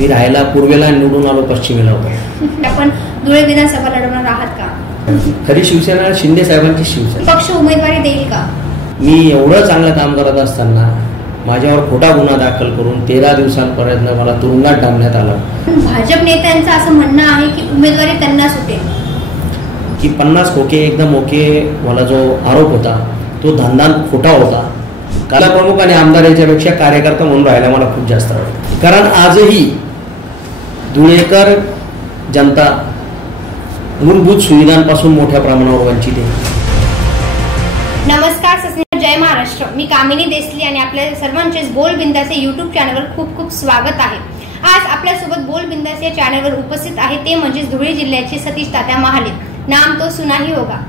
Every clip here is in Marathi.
मी राहायला पूर्वेला निवडून आलो, पश्चिमेला होतो. आपण धुळे विधानसभा लढवणार आहात का? खरी शिवसेना शिंदे साहेबांची शिवसेना. पक्ष उमेदवारी देईल का? मी एवढं चांगलं काम करत असताना माझ्यावर खोटा गुन्हा दाखल करून 13 दिवसांपर्यंत मला तुरुंगात डांबण्यात आलं. भाजप नेत्यांचं असं म्हणणं आहे की उमेदवारी त्यांना सुटेल, की 50 खोके एकदम ओके. मला जो आरोप होता तो धांदान खोटा होता. कला प्रमुख आणि आमदार याच्यापेक्षा कार्यकर्ता म्हणून राहायला मला खूप जास्त आवडतं. कारण आजही धुळेकर जनता मूलभूत सुविधांपासून मोठ्या प्रमाणावर वंचित आहे. नमस्कार, जय महाराष्ट्र. मी कामिनी देसली आणि आपल्या सर्वांचेच बोल बिंदास या युट्यूब चॅनलवर खूप खूप स्वागत आहे. आज आपल्यासोबत बोल बिंदास या चॅनलवर उपस्थित आहे ते म्हणजे धुळे जिल्ह्याचे सतीश तात्या महाले. नाम तो सुना ही होगा.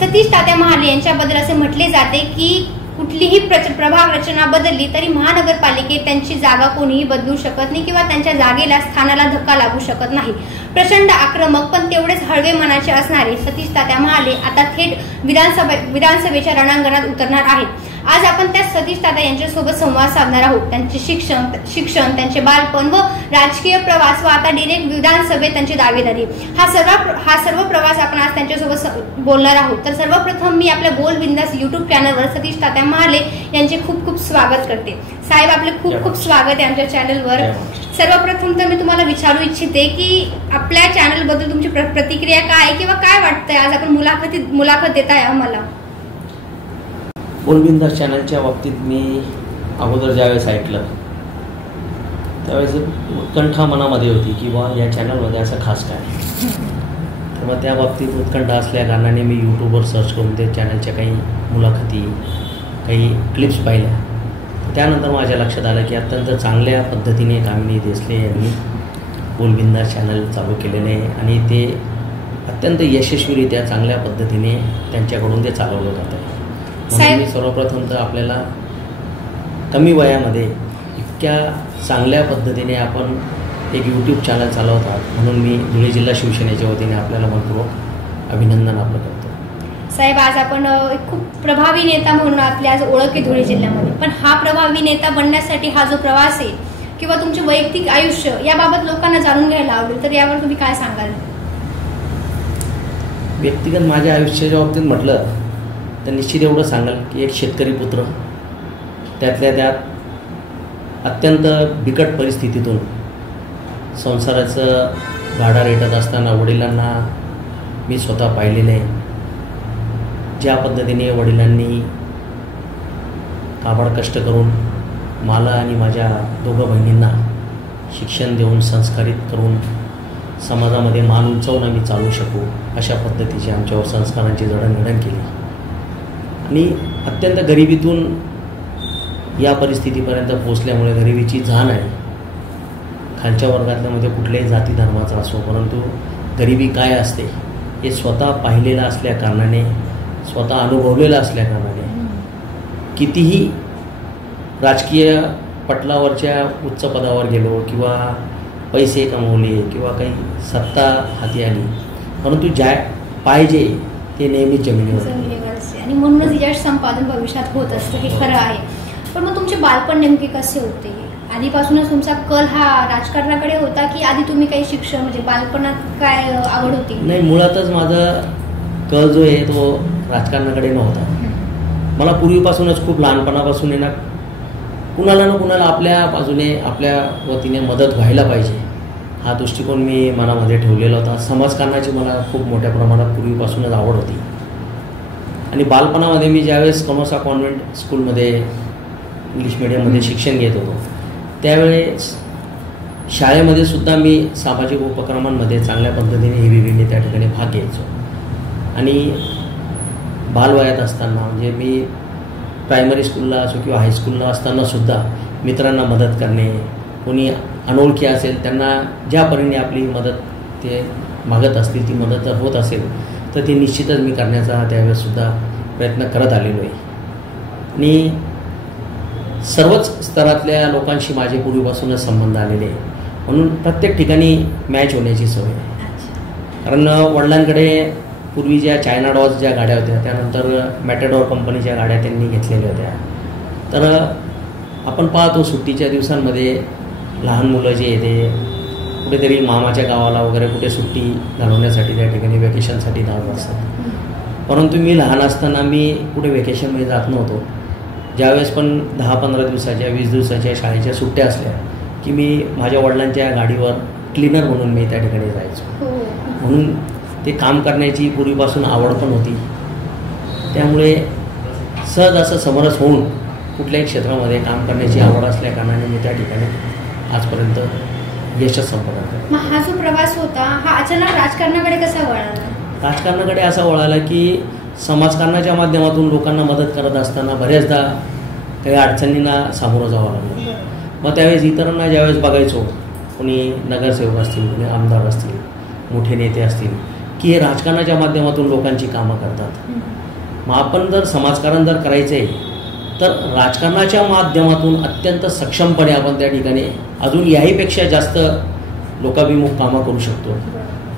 सतीश तात्या महाले यांच्याबद्दल असे म्हटले जाते की कुठलीही प्रभाग रचना बदलली तरी महानगरपालिकेत त्यांची जागा कोणीही बदलू शकत नाही किंवा त्यांच्या जागेला स्थानाला धक्का लागू शकत नाही. प्रचंड आक्रमक पण तेवढेच हळवे मनाचे असणारे सतीश तात्या महाले आता थेट विधानसभेच्या रणांगणात उतरणार आहेत. आज आपण त्या सतीश तात्या यांच्यासोबत संवाद साधणार आहोत. त्यांचे शिक्षण, त्यांचे बालपण व राजकीय प्रवास व आता डिरेक्ट विधानसभेत त्यांची दावेदारी, हा सर्व प्रवास आपण आज त्यांच्यासोबत बोलणार आहोत. तर सर्वप्रथम मी आपल्या बोल बिंदास युट्यूब चॅनलवर सतीश तात्या महाले यांचे खूप खूप स्वागत करते. साहेब, आपले खूप खूप स्वागत आहे आमच्या चॅनलवर. सर्वप्रथम तर मी तुम्हाला विचारू इच्छिते की आपल्या चॅनल बद्दल तुमची प्रतिक्रिया काय किंवा काय वाटतंय? आज आपण मुलाखत देत आहे आम्हाला. बोलबिंदास चॅनलच्या बाबतीत मी अगोदर ज्यावेळेस ऐकलं त्यावेळेस उत्कंठा मनामध्ये होती की बा या चॅनलमध्ये असं खास काय. तेव्हा त्या बाबतीत उत्कंठा असल्या कारणाने मी यूट्यूबवर सर्च करून ते चॅनलच्या काही मुलाखती, काही क्लिप्स पाहिल्या. त्यानंतर माझ्या लक्षात आलं की अत्यंत चांगल्या पद्धतीने कामिनी देसले यांनी बोलबिंदास चॅनल चालू केलेले आहे आणि ते अत्यंत यशस्वीरित्या चांगल्या पद्धतीने त्यांच्याकडून ते चालवलं जात आहे. म्हणून मी सर्वप्रथम तर आपल्याला कमी वयामध्ये इतक्या चांगल्या पद्धतीने आपण एक यूट्यूब चॅनल चालवतात म्हणून मी धुळे जिल्हा शिवसेनेच्या वतीने आपल्याला मनपूर्वक अभिनंदन आपलं करतो. साहेब, आज आपण खूप प्रभावी नेता म्हणून आपली आज ओळख आहे धुळे जिल्ह्यामध्ये. पण हा प्रभावी नेता बनण्यासाठी हा जो प्रवास आहे किंवा तुमचे वैयक्तिक आयुष्य याबाबत लोकांना जाणून घ्यायला आवडेल, तर यावर तुम्ही काय सांगाल? व्यक्तिगत माझ्या आयुष्याच्या बाबतीत म्हटलं तर निश्चित एवढं सांगाल की एक शेतकरी पुत्र, त्यातल्या त्यात अत्यंत बिकट परिस्थितीतून संसाराचं गाडा रेटत असताना वडिलांना मी स्वतः पाहिलेलं आहे. ज्या पद्धतीने वडिलांनी काबाड कष्ट करून मला आणि माझ्या दोघं बहिणींना शिक्षण देऊन संस्कारित करून समाजामध्ये मान उंचावून आम्ही चालू शकू अशा पद्धतीचे आमच्यावर संस्कारांची जडणघडण केली आणि अत्यंत गरिबीतून या परिस्थितीपर्यंत पोचल्यामुळे गरिबीची जाण आहे. खालच्या वर्गातल्यामध्ये कुठल्याही जाती धर्माचा असो, परंतु गरिबी काय असते हे स्वतः पाहिलेलं असल्या कारणाने, स्वतः अनुभवलेलं असल्या कारणाने कितीही राजकीय पटलावरच्या उच्च पदावर गेलो किंवा पैसे कमवले किंवा काही सत्ता हाती आली, परंतु ज्या पाहिजे ते नेहमीच जमिनीवर आणि म्हणूनच यश संपादन भविष्यात होत असतं, हे खरं आहे. पण मग तुमचे बालपण नेमके कसे होते? आधीपासूनच तुमचा कल हा राजकारणाकडे होता की आधी तुम्ही काही शिक्षण म्हणजे बालपणात काय आवड होती? नाही, मुळातच माझा कल जो आहे तो राजकारणाकडे नव्हता. मला पूर्वीपासूनच खूप लहानपणापासून आहे ना कुणाला ना कुणाला आपल्या बाजूने आपल्या वतीने मदत व्हायला पाहिजे हा दृष्टिकोन मी मनामध्ये ठेवलेला होता. समाजकारणाची मला खूप मोठ्या प्रमाणात पूर्वीपासूनच आवड होती आणि बालपणामध्ये मी ज्यावेळेस कमोसा कॉन्व्हेंट स्कूलमध्ये इंग्लिश मिडियममध्ये शिक्षण घेत होतो त्यावेळेस शाळेमध्ये सुद्धा मी सामाजिक उपक्रमांमध्ये चांगल्या पद्धतीने हिरिरीने त्या ठिकाणी भाग घ्यायचो आणि बालवयात असताना म्हणजे मी प्रायमरी स्कूलला असो किंवा हायस्कूलला असताना सुद्धा मित्रांना मदत करणे, कोणी अनोळखी असेल त्यांना ज्या परीने आपली मदत ते मागत असतील ती मदत जर होत असेल तर ती निश्चितच मी करण्याचा त्यावेळेससुद्धा प्रयत्न करत आलेलो आहे आणि सर्वच स्तरातल्या लोकांशी माझे पूर्वीपासूनच संबंध आलेले आहे. म्हणून प्रत्येक ठिकाणी मॅच होण्याची सवय आहे. कारण वडिलांकडे पूर्वी ज्या चायना डॉल्स ज्या गाड्या होत्या त्यानंतर मॅटेडॉर कंपनीच्या गाड्या त्यांनी घेतलेल्या होत्या. तर आपण पाहतो सुट्टीच्या दिवसांमध्ये लहान मुलं जे ते कुठेतरी मामाच्या गावाला वगैरे कुठे सुट्टी घालवण्यासाठी त्या ठिकाणी वेकेशनसाठी जात असतात. परंतु मी लहान असताना मी कुठे वेकेशनमध्ये जात नव्हतो. ज्यावेळेस पण 10-15 दिवसाच्या 20 दिवसाच्या शाळेच्या सुट्ट्या असल्या की मी माझ्या वडिलांच्या गाडीवर क्लीनर म्हणून मी त्या ठिकाणी जायचो. म्हणून ते काम करण्याची पूर्वीपासून आवड पण होती. त्यामुळे सहज असं समरस होऊन कुठल्याही क्षेत्रामध्ये काम करण्याची आवड असल्या कारणाने मी त्या ठिकाणी आजपर्यंत यशच संपादन केलं. हा जो प्रवास होता हा अचानक राजकारणाकडे कसा वळाला? राजकारणाकडे असा वळाला की समाजकारणाच्या माध्यमातून लोकांना मदत करत असताना बऱ्याचदा काही अडचणींना सामोरं जावं लागलं. मग त्यावेळेस इतरांना ज्यावेळेस बघायचो, कोणी नगरसेवक असतील, कोणी आमदार असतील, मोठे नेते असतील की हे राजकारणाच्या माध्यमातून लोकांची कामं करतात. मग आपण जर समाजकारण जर करायचं आहे तर राजकारणाच्या माध्यमातून अत्यंत सक्षमपणे आपण त्या ठिकाणी अजून याहीपेक्षा जास्त लोकाभिमुख कामं करू शकतो.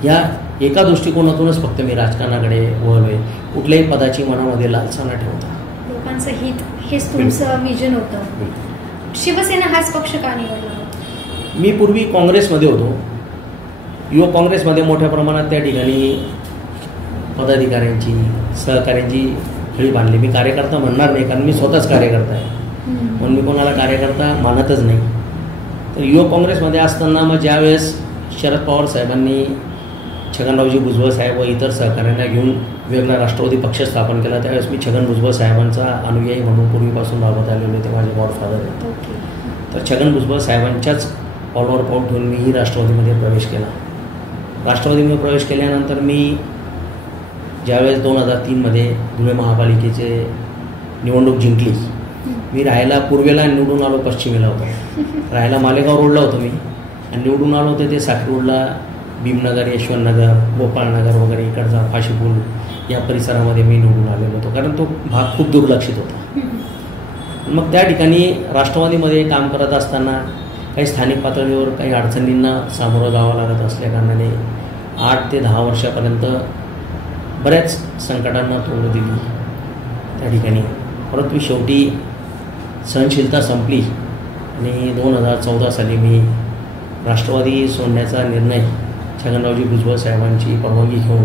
या एका दृष्टिकोनातूनच फक्त मी राजकारणाकडे वळलोय. कुठल्याही पदाची मनामध्ये लालसा न ठेवता. लोकांचं हित हेच तुमचं विजन होतं. शिवसेना हाच पक्ष का निवडला? मी पूर्वी काँग्रेसमध्ये होतो. युवक काँग्रेसमध्ये मोठ्या प्रमाणात त्या ठिकाणी पदाधिकाऱ्यांची सहकाऱ्यांची खेळी बांधली. मी कार्यकर्ता म्हणणार नाही कारण मी स्वतःच कार्यकर्ता आहे, म्हणून मी कोणाला कार्यकर्ता मानतच नाही. तर युवक काँग्रेसमध्ये असताना मग ज्यावेळेस शरद पवार साहेबांनी छगनरावजी भुजबळ साहेब व इतर सहकाऱ्यांना घेऊन वेगळा राष्ट्रवादी पक्ष स्थापन केला, त्यावेळेस मी छगन भुजबळ साहेबांचा अनुयायी म्हणून पूर्वीपासून राबत आलेले ते माझे गॉडफादर आहेत. तर छगन भुजबळ साहेबांच्याच पावलावर पाऊल ठेवून मीही राष्ट्रवादीमध्ये प्रवेश केला. राष्ट्रवादीमध्ये प्रवेश केल्यानंतर मी ज्यावेळेस 2003मध्ये धुळे महापालिकेचे निवडणूक जिंकली, मी राहायला पूर्वेला निवडून आलो, पश्चिमेला होतो. राहायला मालेगाव रोडला होतो मी आणि निवडून आलो होते ते साखर रोडला भीमनगर, यशवंतनगर, गोपाळनगर वगैरे इकडचा फाशीपूल या परिसरामध्ये मी निवडून आलेलो होतो, कारण तो भाग खूप दुर्लक्षित होता. मग त्या ठिकाणी राष्ट्रवादीमध्ये काम करत असताना काही स्थानिक पातळीवर काही अडचणींना सामोरं जावं लागत असल्या कारणाने 8 ते 10 वर्षापर्यंत बऱ्याच संकटांना तोंड दिली त्या ठिकाणी. परंतु शेवटी सहनशीलता संपली आणि 2014 साली मी राष्ट्रवादी सोडण्याचा निर्णय छगनरावजी भुजबळ साहेबांची परवानगी घेऊन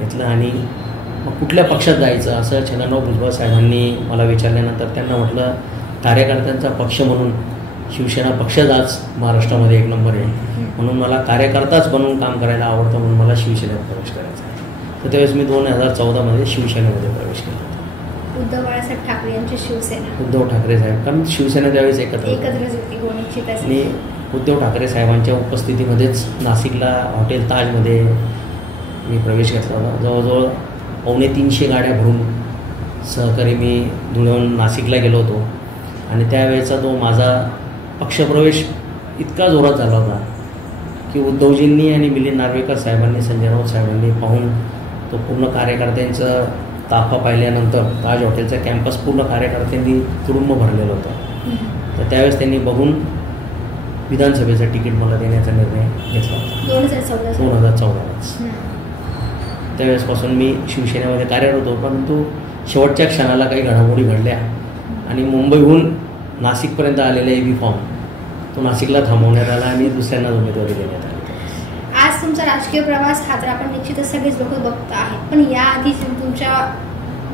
घेतला. आणि मग कुठल्या पक्षात जायचं असं छगनराव भुजबळ साहेबांनी मला विचारल्यानंतर त्यांना म्हटलं, कार्यकर्त्यांचा पक्ष म्हणून शिवसेना पक्षच आज महाराष्ट्रामध्ये 1 नंबर आहे, म्हणून मला कार्यकर्ताच बनवून काम करायला आवडतं, म्हणून मला शिवसेनेत प्रवेश करायचा आहे. तर त्यावेळेस मी 2014मध्ये शिवसेनेमध्ये प्रवेश केला. उद्धव बाळासाहेब ठाकरे यांची शिवसेना, उद्धव ठाकरे साहेब, कारण शिवसेना त्यावेळेस एकत्रच होती. आणि उद्धव ठाकरे साहेबांच्या उपस्थितीमध्येच नाशिकला हॉटेल ताजमध्ये मी प्रवेश घेतला होता. जवळजवळ 250 गाड्या भरून सहकारी मी धुळ्याहून नाशिकला गेलो होतो. आणि त्यावेळेचा तो माझा पक्षप्रवेश इतका जोरात झाला होता की उद्धवजींनी आणि मिलिंद नार्वेकर साहेबांनी, संजय राऊत साहेबांनी पाहून तो पूर्ण कार्यकर्त्यांचं ताफा पाहिल्यानंतर ताज हॉटेलचा कॅम्पस पूर्ण कार्यकर्त्यांनी तुरुंब भरलेला होता. तर त्यावेळेस त्यांनी बघून विधानसभेचं तिकीट मला देण्याचा निर्णय घेतला होता 2014लाच. त्यावेळेसपासून मी शिवसेनेमध्ये कार्यरत होतो. परंतु शेवटच्या क्षणाला काही घडामोडी घडल्या आणि मुंबईहून नाशिकपर्यंत आलेला AB फॉर्म तो नाशिकला थांबवण्यात आला आणि दुसऱ्यांना उमेदवारी देण्यात आली. आज तुमचा राजकीय प्रवास हा तर आपण निश्चितच सगळेच लोक बघत आहेत, पण याआधी तुमच्या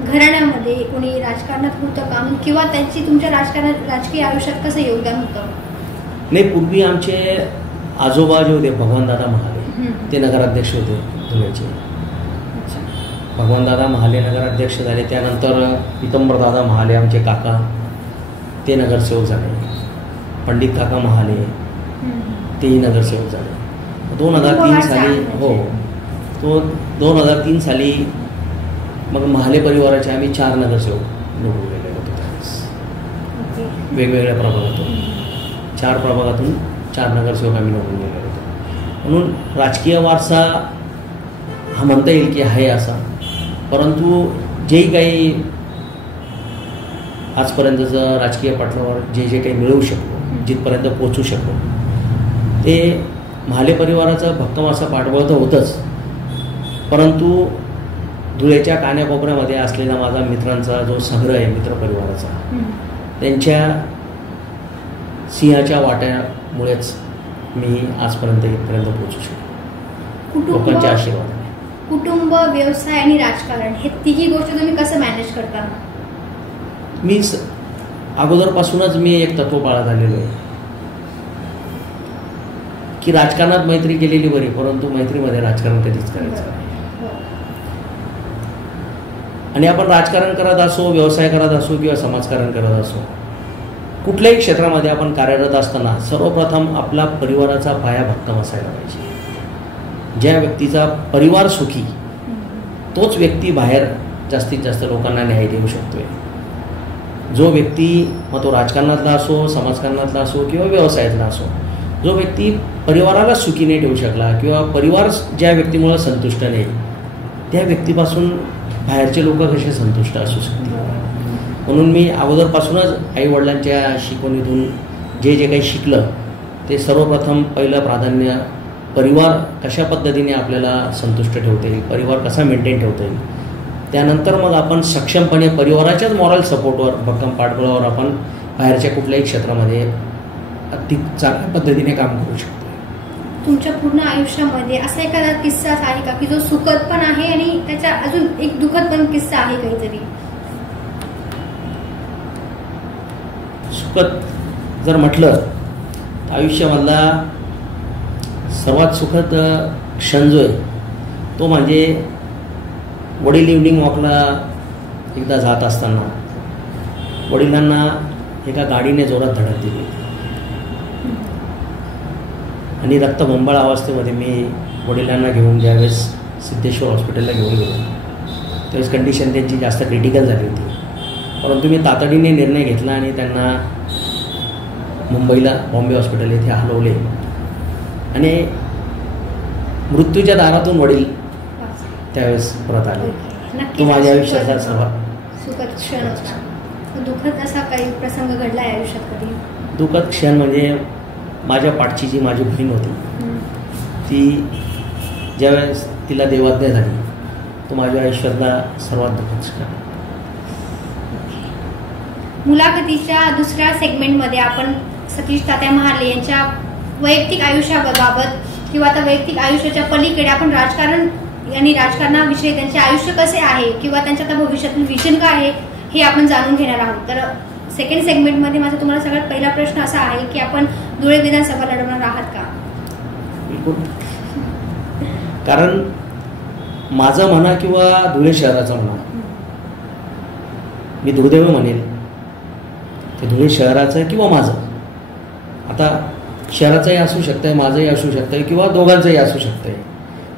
घराण्यामध्ये कोणी राजकारणात होतं का, किंवा त्यांची तुमच्या राजकीय आयुष्यात कसं योगदान होतं? नाही, पूर्वी आमचे आजोबा जे होते भगवानदादा महाले ते नगराध्यक्ष होते धुळ्याचे. भगवानदादा महाले नगराध्यक्ष झाले. त्यानंतर पितंबरदादा महाले आमचे काका ते नगरसेवक झाले. पंडित काका महाले तेही नगरसेवक झाले. 2003 साली तो 2003 साली मग महाले परिवाराचे आम्ही 4 नगरसेवक निवडून गेलेलो होतो. वेगवेगळ्या प्रभागातून 4 प्रभागातून 4 नगरसेवक आम्ही निवडून गेलेलो होतो. म्हणून राजकीय वारसा हा म्हणता येईल की आहे असा. परंतु जेही काही आजपर्यंतचं राजकीय पटलावर जे काही मिळवू शकलो, जिथपर्यंत पोचू शकलो, ते महाले परिवाराचं भक्कम असा पाठबळ तर होतंच. परंतु धुळेच्या कान्याकोपऱ्यामध्ये असलेला माझा मित्रांचा जो संग्रह आहे मित्रपरिवाराचा, त्यांच्या सिंहाच्या वाट्यामुळेच मी आजपर्यंत इथपर्यंत पोहोचू शकतो, लोकांच्या आशीर्वादाने. कुटुंब, व्यवसाय आणि राजकारण हे तिघी गोष्टी तुम्ही कसं मॅनेज करता? मी अगोदरपासूनच मी एक तत्व पाळत आलेलो आहे की राजकारणात मैत्री केलेली बरी, परंतु मैत्रीमध्ये राजकारण कधीच करायचं नाही. आणि आपण राजकारण करत असो, व्यवसाय करत असो किंवा समाजकारण करत असो, कुठल्याही क्षेत्रामध्ये आपण कार्यरत असताना सर्वप्रथम आपला परिवाराचा पाया भक्कम असायला पाहिजे. ज्या व्यक्तीचा परिवार सुखी तोच व्यक्ती बाहेर जास्तीत जास्त लोकांना न्याय देऊ शकतोय. जो व्यक्ती, मग तो राजकारणातला असो, समाजकारणातला असो किंवा व्यवसायातला असो, जो व्यक्ती परिवाराला सुखी नाही ठेवू शकला किंवा परिवार ज्या व्यक्तीमुळे संतुष्ट नाही, त्या व्यक्तीपासून बाहेरचे लोक कसे संतुष्ट असू शकतील. म्हणून मी अगोदरपासूनच आईवडिलांच्या शिकवणीतून जे जे काही शिकलं ते सर्वप्रथम पहिलं प्राधान्य परिवार कशा पद्धतीने आपल्याला संतुष्ट ठेवता येईल, परिवार कसा मेंटेन ठेवता येईल. त्यानंतर मग आपण सक्षमपणे परिवाराच्याच मॉरल सपोर्टवर, भक्कम पाठबळावर आपण बाहेरच्या कुठल्याही क्षेत्रामध्ये अति चांगल्या पद्धतीने काम करू शकतो. तुमच्या पूर्ण आयुष्यामध्ये असा एखादा किस्सा आहे का की जो सुखद पण आहे आणि त्याचा अजून एक दुःखद पण किस्सा आहे काहीतरी? सुखद जर म्हटलं तर आयुष्यामधला सर्वात सुखद क्षण जो आहे तो म्हणजे वडील इव्हनिंग वॉकला एकदा जात असताना वडिलांना एका गाडीने जोरात धडक दिली आणि रक्तबंबाळ अवस्थेमध्ये मी वडिलांना घेऊन ज्यावेळेस सिद्धेश्वर हॉस्पिटलला घेऊन गेलो त्यावेळेस कंडिशन त्यांची जास्त क्रिटिकल झाली होती. परंतु मी तातडीने निर्णय घेतला आणि त्यांना मुंबईला बॉम्बे हॉस्पिटल येथे हलवले आणि मृत्यूच्या दारातून वडील त्यावेळेस परत आले. तो माझ्या आयुष्याचा सर्वात सुखद क्षण होता. दुःखद असा काही प्रसंग घडला आहे आयुष्यात कधी? दुःखद क्षण म्हणजे माझ्या पाठची जी माझी बहीण होती ती ज्यावेळेस तिला देवाज्ञा झाली तो माझ्या आयुष्यातला सर्वात दुःखद क्षण. मुलाखतीच्या दुसऱ्या सेगमेंटमध्ये आपण सतीश तात्या महाले यांच्या वैयक्तिक आयुष्याबाबत किंवा आता वैयक्तिक आयुष्याच्या पलीकडे आपण राजकारण आणि राजकारणाविषयी त्यांचे आयुष्य कसे आहे किंवा त्यांच्या आता भविष्यातील विजन काय आहे हे आपण जाणून घेणार आहोत. तर सेकंड सेगमेंटमध्ये माझा तुम्हाला सगळ्यात पहिला प्रश्न असा आहे की आपण धुळे विधानसभा लढवणार आहात का? बिलकुल. कारण माझं म्हणा किंवा धुळे शहराचं म्हणा, मी दुर्दैव म्हणेल ते धुळे शहराचं किंवा माझं. आता शहराचंही असू शकतंय, माझंही असू शकतंय किंवा दोघांचंही असू शकतंय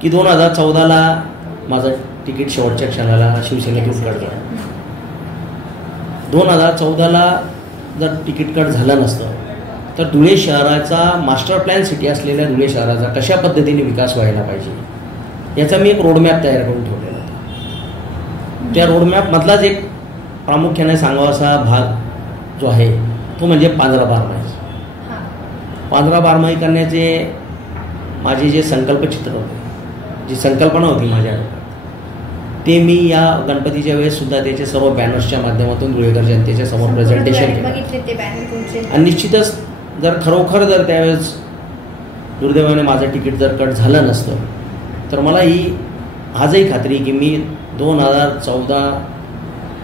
की 2014ला माझं तिकीट शेवटच्या क्षणाला शिवसेनेतून कट झालं. 2014ला जर तिकीट कट झालं नसतं तर धुळे शहराचा मास्टर प्लॅन सिटी असलेल्या धुळे शहराचा कशा पद्धतीने विकास व्हायला पाहिजे याचा मी एक रोडमॅप तयार करून ठेवलेला होता. त्या रोडमॅपमधलाच एक प्रामुख्याने सांगावासा भाग जो आहे तो म्हणजे 15 बारमाही. 15 बारमाही करण्याचे माझे जे संकल्पचित्र होते, जी संकल्पना होती माझ्या ते मी या गणपतीच्या वेळेस सुद्धा त्याचे सर्व बॅनर्सच्या माध्यमातून धुळेकर जनतेच्या समोर प्रेझेंटेशन केलं. आणि निश्चितच जर खरोखर जर त्यावेळेस दुर्दैवाने माझं तिकीट जर कट झालं नसतं तर मला ही आजही खात्री की मी 2014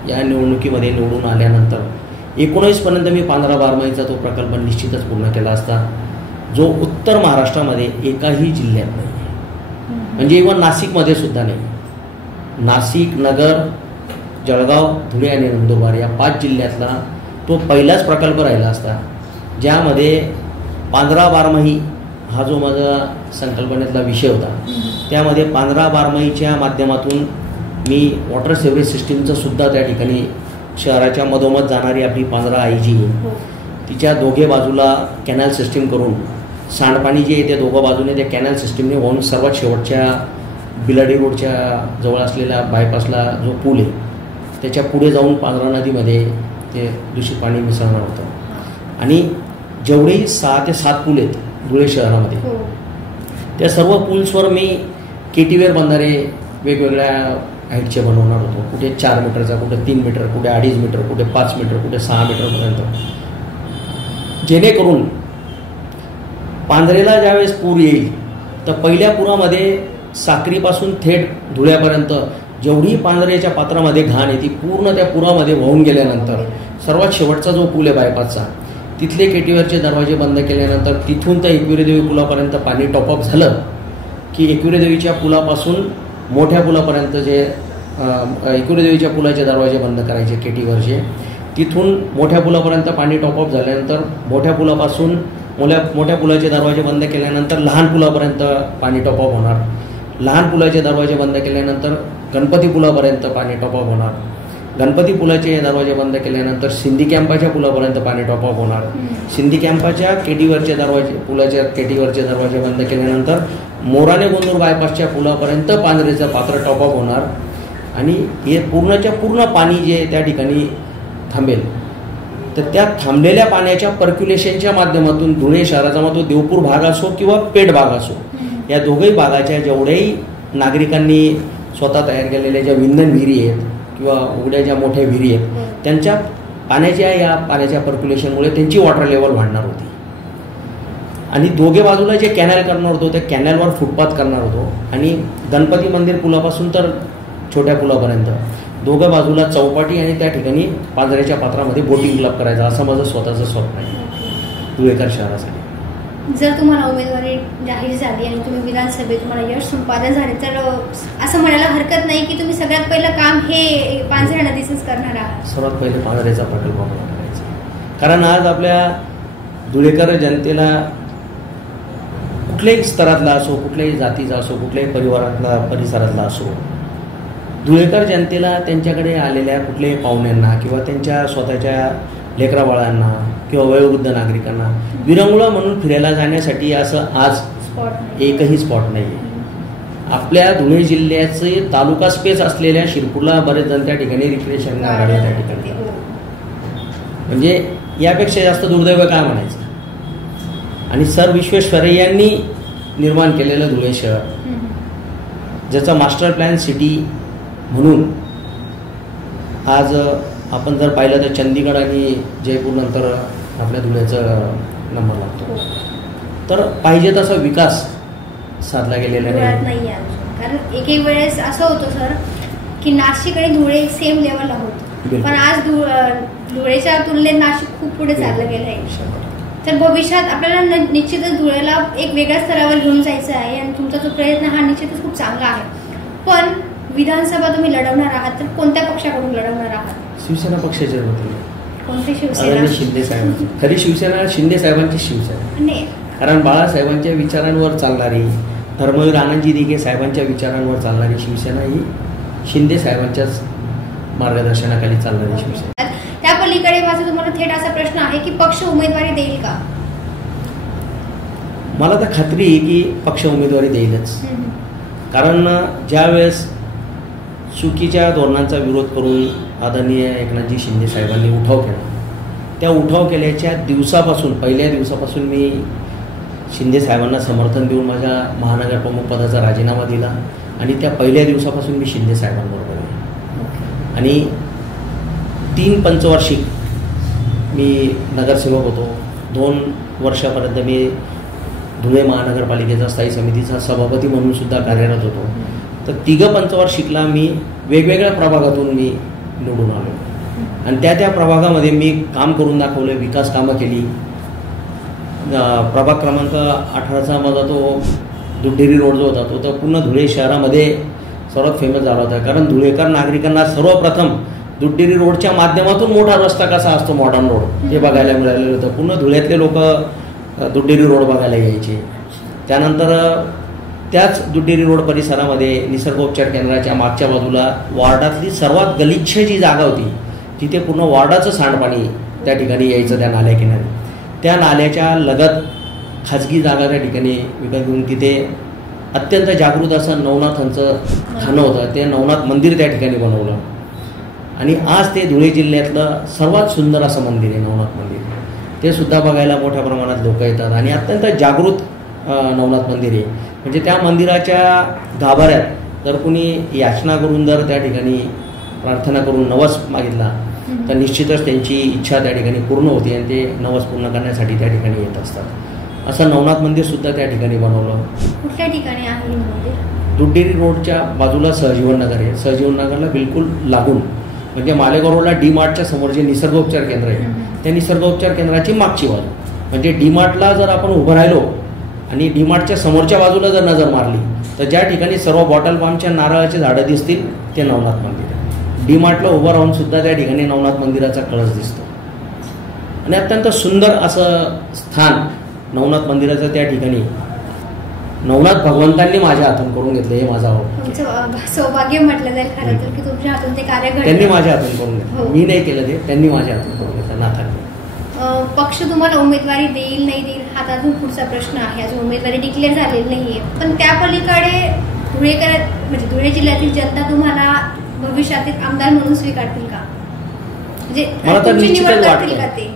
या निवडणुकीमध्ये निवडून आल्यानंतर 19पर्यंत मी 15 बारमाहीचा तो प्रकल्प निश्चितच पूर्ण केला असता, जो उत्तर महाराष्ट्रामध्ये एकाही जिल्ह्यात नाही आहे. म्हणजे इव्हन नाशिकमध्ये सुद्धा नाही. नाशिक, नगर, जळगाव, धुळे आणि नंदुरबार या 5 जिल्ह्यातला तो पहिलाच प्रकल्प राहिला असता ज्यामध्ये 15 बारमाही हा जो माझा संकल्पनेतला विषय होता त्यामध्ये 15 बारमाहीच्या माध्यमातून मी वॉटर सेवरेज सिस्टीमचं सुद्धा त्या ठिकाणी शहराच्या मधोमध जाणारी आपली 15 आई जी तिच्या दोघे बाजूला कॅनल सिस्टीम करून सांडपाणी जे येते दोघं बाजूने त्या कॅनल सिस्टीमने वाहून सर्वात शेवटच्या बिलाडी रोडच्या जवळ असलेल्या बायपासला जो पूल आहे त्याच्या पुढे जाऊन 15 नदीमध्ये ते दूषित पाणी मिसळणार होतं. आणि जेवढेही 6 ते 7 पूल आहेत धुळे शहरामध्ये त्या सर्व पूल्सवर मी केटीवेअर बंधारे वेगवेगळ्या हाईटचे बनवणार होतो. कुठे 4 मीटरचा, कुठे 3 मीटर, कुठे 2.5 मीटर, कुठे 5 मीटर, कुठे 6 मीटरपर्यंत, जेणेकरून पांझरेला ज्यावेळेस पूर येईल तर पहिल्या पुरामध्ये साक्रीपासून थेट धुळ्यापर्यंत जेवढी पांझरेच्या पात्रामध्ये घाण आहे ती पूर्ण त्या पुरामध्ये वाहून गेल्यानंतर सर्वात शेवटचा जो पूल आहे बायपासचा, तिथले केटीवरचे दरवाजे बंद केल्यानंतर तिथून तर एकविरेदेवी पुलापर्यंत पाणी टॉपअप झालं की एकविरेदेवीच्या पुलापासून मोठ्या पुलापर्यंत जे एकविरेदेवीच्या पुलाचे दरवाजे बंद करायचे केटीवरचे, तिथून मोठ्या पुलापर्यंत पाणी टॉपअप झाल्यानंतर मोठ्या पुलापासून मोठ्या पुलाचे दरवाजे बंद केल्यानंतर लहान पुलापर्यंत पाणी टॉपअप होणार. लहान पुलाचे दरवाजे बंद केल्यानंतर गणपती पुलापर्यंत पाणी टॉपअप होणार. गणपती पुलाचे दरवाजे बंद केल्यानंतर सिंधी कॅम्पाच्या पुलापर्यंत पाणी टॉपअप होणार. सिंधी कॅम्पाच्या पुलाच्या केटीवरचे दरवाजे बंद केल्यानंतर मोराणे गोंदूर बायपासच्या पुलापर्यंत पांझरेचं पात्र टॉपअप होणार. आणि हे पूर्णच्या पूर्ण पाणी जे त्या ठिकाणी थांबेल, तर त्या थांबलेल्या पाण्याच्या पर्क्युलेशनच्या माध्यमातून धुळे शहराचा मग तो देवपूर भाग असो किंवा पेठ भाग असो, या दोघही भागाच्या जेवढ्याही नागरिकांनी स्वतः तयार केलेल्या ज्या विंधन विहिरी आहेत किंवा उघड्या ज्या मोठ्या विहिरी आहेत, त्यांच्या पाण्याच्या पर्क्युलेशनमुळे त्यांची वॉटर लेवल वाढणार होती. आणि दोघे बाजूला जे कॅनल करणार होतो त्या कॅनलवर फुटपाथ करणार होतो. आणि गणपती मंदिर पुलापासून तर छोट्या पुलापर्यंत दोघं बाजूला चौपाटी आणि त्या ठिकाणी पांझऱ्याच्या पात्रामध्ये बोटिंग क्लब करायचा, असं माझं स्वतःचं स्वप्न आहे धुळेकर शहरासाठी. जर तुम्हाला उमेदवारी जाहीर झाली आणि तुम्ही विधानसभेत तुम्हाला यश संपादन झाले तर असं म्हणायला हरकत नाही की तुम्ही सगळ्यात पहिलं काम हे पांझरा नदीचंच करणार आहात. सर्वात पहिले पांझऱ्याचा प्रकल्प मला करायचा, कारण आज आपल्या धुळेकर जनतेला कुठल्याही स्तरातला असो, कुठल्याही जातीचा असो, कुठल्याही परिसरातला असो, धुळेकर जनतेला त्यांच्याकडे आलेल्या कुठल्याही पाहुण्यांना किंवा त्यांच्या स्वतःच्या लेकराबाळांना किंवा वयोवृद्ध नागरिकांना विरंगुळा म्हणून फिरायला जाण्यासाठी असं आज एकही स्पॉट नाही आहे. आपल्या धुळे जिल्ह्याचे तालुका स्पेस असलेल्या शिरपूरला बरेच जण त्या ठिकाणी रिक्रिएशन गाड्या त्या ठिकाणी, म्हणजे यापेक्षा जास्त दुर्दैव काय म्हणायचं. आणि सर विश्वेश्वरय्यांनी निर्माण केलेलं धुळे शहर, ज्याचा मास्टर प्लॅन सिटी म्हणून आज आपण जर पाहिलं तर चंदीगड आणि जयपूर नंतर आपल्या धुळ्याचं नंबर लागतो. तर पाहिजे तसा विकास साधला गेलेला नाही. कारण एक वेळेस असं होतं सर की नाशिक आणि धुळे सेम लेवलला होतं, पण आज धुळेच्या तुलनेत नाशिक खूप पुढे चाललं गेलं आहे. तर भविष्यात आपल्याला निश्चितच धुळेला एक वेगळ्या स्तरावर घेऊन जायचं आहे आणि तुमचा जो प्रयत्न हा निश्चितच खूप चांगला आहे. पण विधानसभा तुम्ही लढवणार आहात तर कोणत्या पक्षाकडून लढवणार आहात? शिवसेना पक्षाच्या वतीने. कोणती शिवसेना? शिंदे साहेबांची. खरी शिवसेना शिंदे साहेबांची शिवसेना, कारण बाळासाहेबांच्या विचारांवर चालणारी, धर्मवीर आनंदजी दिघे साहेबांच्या विचारांवर चालणारी शिवसेना ही शिंदे साहेबांच्याच मार्गदर्शनाखाली चालणारी शिवसेना. त्या पलीकडे माझा तुम्हाला थेट असा प्रश्न आहे की पक्ष उमेदवारी देईल का? मला तर खात्री आहे की पक्ष उमेदवारी देईलच, कारण ज्यावेळेस चुकीच्या धोरणांचा विरोध करून आदरणीय एकनाथजी शिंदे साहेबांनी उठाव केला, त्या उठाव केल्याच्या दिवसापासून, पहिल्या दिवसापासून मी शिंदे साहेबांना समर्थन देऊन माझ्या महानगर प्रमुख पदाचा राजीनामा दिला आणि त्या पहिल्या दिवसापासून मी शिंदे साहेबांबरोबर आहे. आणि 3 पंचवार्षिक मी नगरसेवक होतो. 2 वर्षापर्यंत मी धुळे महानगरपालिकेचा स्थायी समितीचा सभापती म्हणून सुद्धा कार्यरत होतो. तर 3 पंचवार्षिकला मी वेगवेगळ्या प्रभागातून मी निवडून आलो आणि त्या प्रभागामध्ये मी काम करून दाखवले, विकास कामं केली. प्रभाग क्रमांक 18चा माझा तो दुड्डेरी रोड जो होता तो तर पूर्ण धुळे शहरामध्ये सर्वात फेमस झाला होता, कारण धुळेकर नागरिकांना सर्वप्रथम दुड्डेरी रोडच्या माध्यमातून मोठा रस्ता कसा असतो मॉडर्न रोड ते बघायला मिळालेलं होतं. पूर्ण धुळ्यातले लोक दुड्डेरी रोड बघायला यायचे. त्यानंतर त्याच दुड्डेरी रोड परिसरामध्ये निसर्गोपचार केंद्राच्या मागच्या बाजूला वॉर्डातली सर्वात गलिच्छ जी जागा होती तिथे पूर्ण वॉर्डाचं सांडपाणी त्या ठिकाणी यायचं त्या नाल्या किनारी. त्या नाल्याच्या लगत खाजगी जागा त्या ठिकाणी विकत घेऊन तिथे अत्यंत जागृत असं नवनाथांचं खाणं होतं, ते नवनाथ मंदिर त्या ठिकाणी बनवलं. आणि आज ते धुळे जिल्ह्यातलं सर्वात सुंदर असं मंदिर आहे नवनाथ मंदिर. ते सुद्धा बघायला मोठ्या प्रमाणात लोक येतात आणि अत्यंत जागृत नवनाथ मंदिर आहे. म्हणजे त्या मंदिराच्या गाभाऱ्यात जर कुणी याचना करून जर त्या ठिकाणी प्रार्थना करून नवस मागितला तर निश्चितच त्यांची इच्छा त्या ठिकाणी पूर्ण होती आणि ते नवस पूर्ण करण्यासाठी त्या ठिकाणी येत असतात. असं नवनाथ मंदिर सुद्धा त्या ठिकाणी बनवलं. कुठल्या ठिकाणी आहे हे मंदिर? दुधडेरी रोडच्या बाजूला सहजीवन नगर आहे. सहजीवन नगरला बिलकुल लागून म्हणजे मालेगाव रोडला डी मार्टच्या समोर जे निसर्गोपचार केंद्र आहे त्या निसर्गोपचार केंद्राची मागची बाजू म्हणजे डी मार्टला जर आपण उभं राहिलो आणि डी मार्टच्या समोरच्या बाजूला जर नजर मारली तर ज्या ठिकाणी सर्व बॉटल पामच्या नारळाचे झाडं दिसतील ते नवनाथ मंदिर आहे. डी मार्टला उभं राहून सुद्धा त्या ठिकाणी नवनाथ मंदिराचा कळस दिसतो आणि अत्यंत सुंदर असं स्थान नवनाथ मंदिराचं त्या ठिकाणी नवनाथ भगवंतांनी माझ्या हातून करून घेतलं. हे माझं सौभाग्य म्हटलं जाईल खरं तर की तुमच्या हातून ते कार्य घडलं. त्यांनी माझ्या हातून करून घेतलं. मी नाही केलं ते, त्यांनी माझ्या हातून करून घेतलं नाथांनी. पक्ष तुम्हाला उमेदवारी देईल नाही देईल हा अजून पुढचा प्रश्न आहे. अजून उमेदवारी डिक्लेअर झालेली नाहीये, पण त्या पलीकडे धुळेकर म्हणजे धुळे जिल्ह्यातील जनता तुम्हाला भविष्यातील आमदार म्हणून स्वीकारतील का? म्हणजे मला तर निश्चितच वाटतं का ते?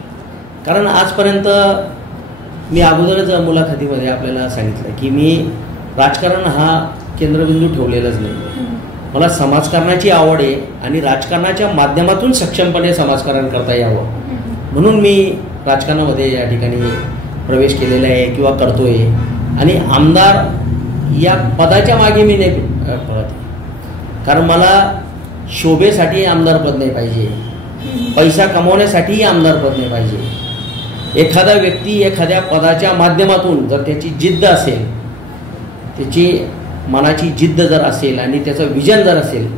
कारण आजपर्यंत मी अगोदरच मुलाखतीमध्ये आपल्याला सांगितलं की मी राजकारण हा केंद्रबिंदू ठेवलेलाच नाही. मला समाजकारणाची आवड आहे आणि राजकारणाच्या माध्यमातून सक्षमपणे समाजकारण करता यावं म्हणून मी राजकारणामध्ये या ठिकाणी प्रवेश केलेला आहे किंवा करतोय. आणि आमदार या पदाच्या मागे मी नाही पळत, कारण मला शोभेसाठी आमदार पद नाही पाहिजे, पैसा कमवण्यासाठीही आमदार पद नाही पाहिजे. एखादा व्यक्ती एखाद्या पदाच्या माध्यमातून जर त्याची जिद्द असेल, त्याची मनाची जिद्द जर असेल आणि त्याचं विजन जर असेल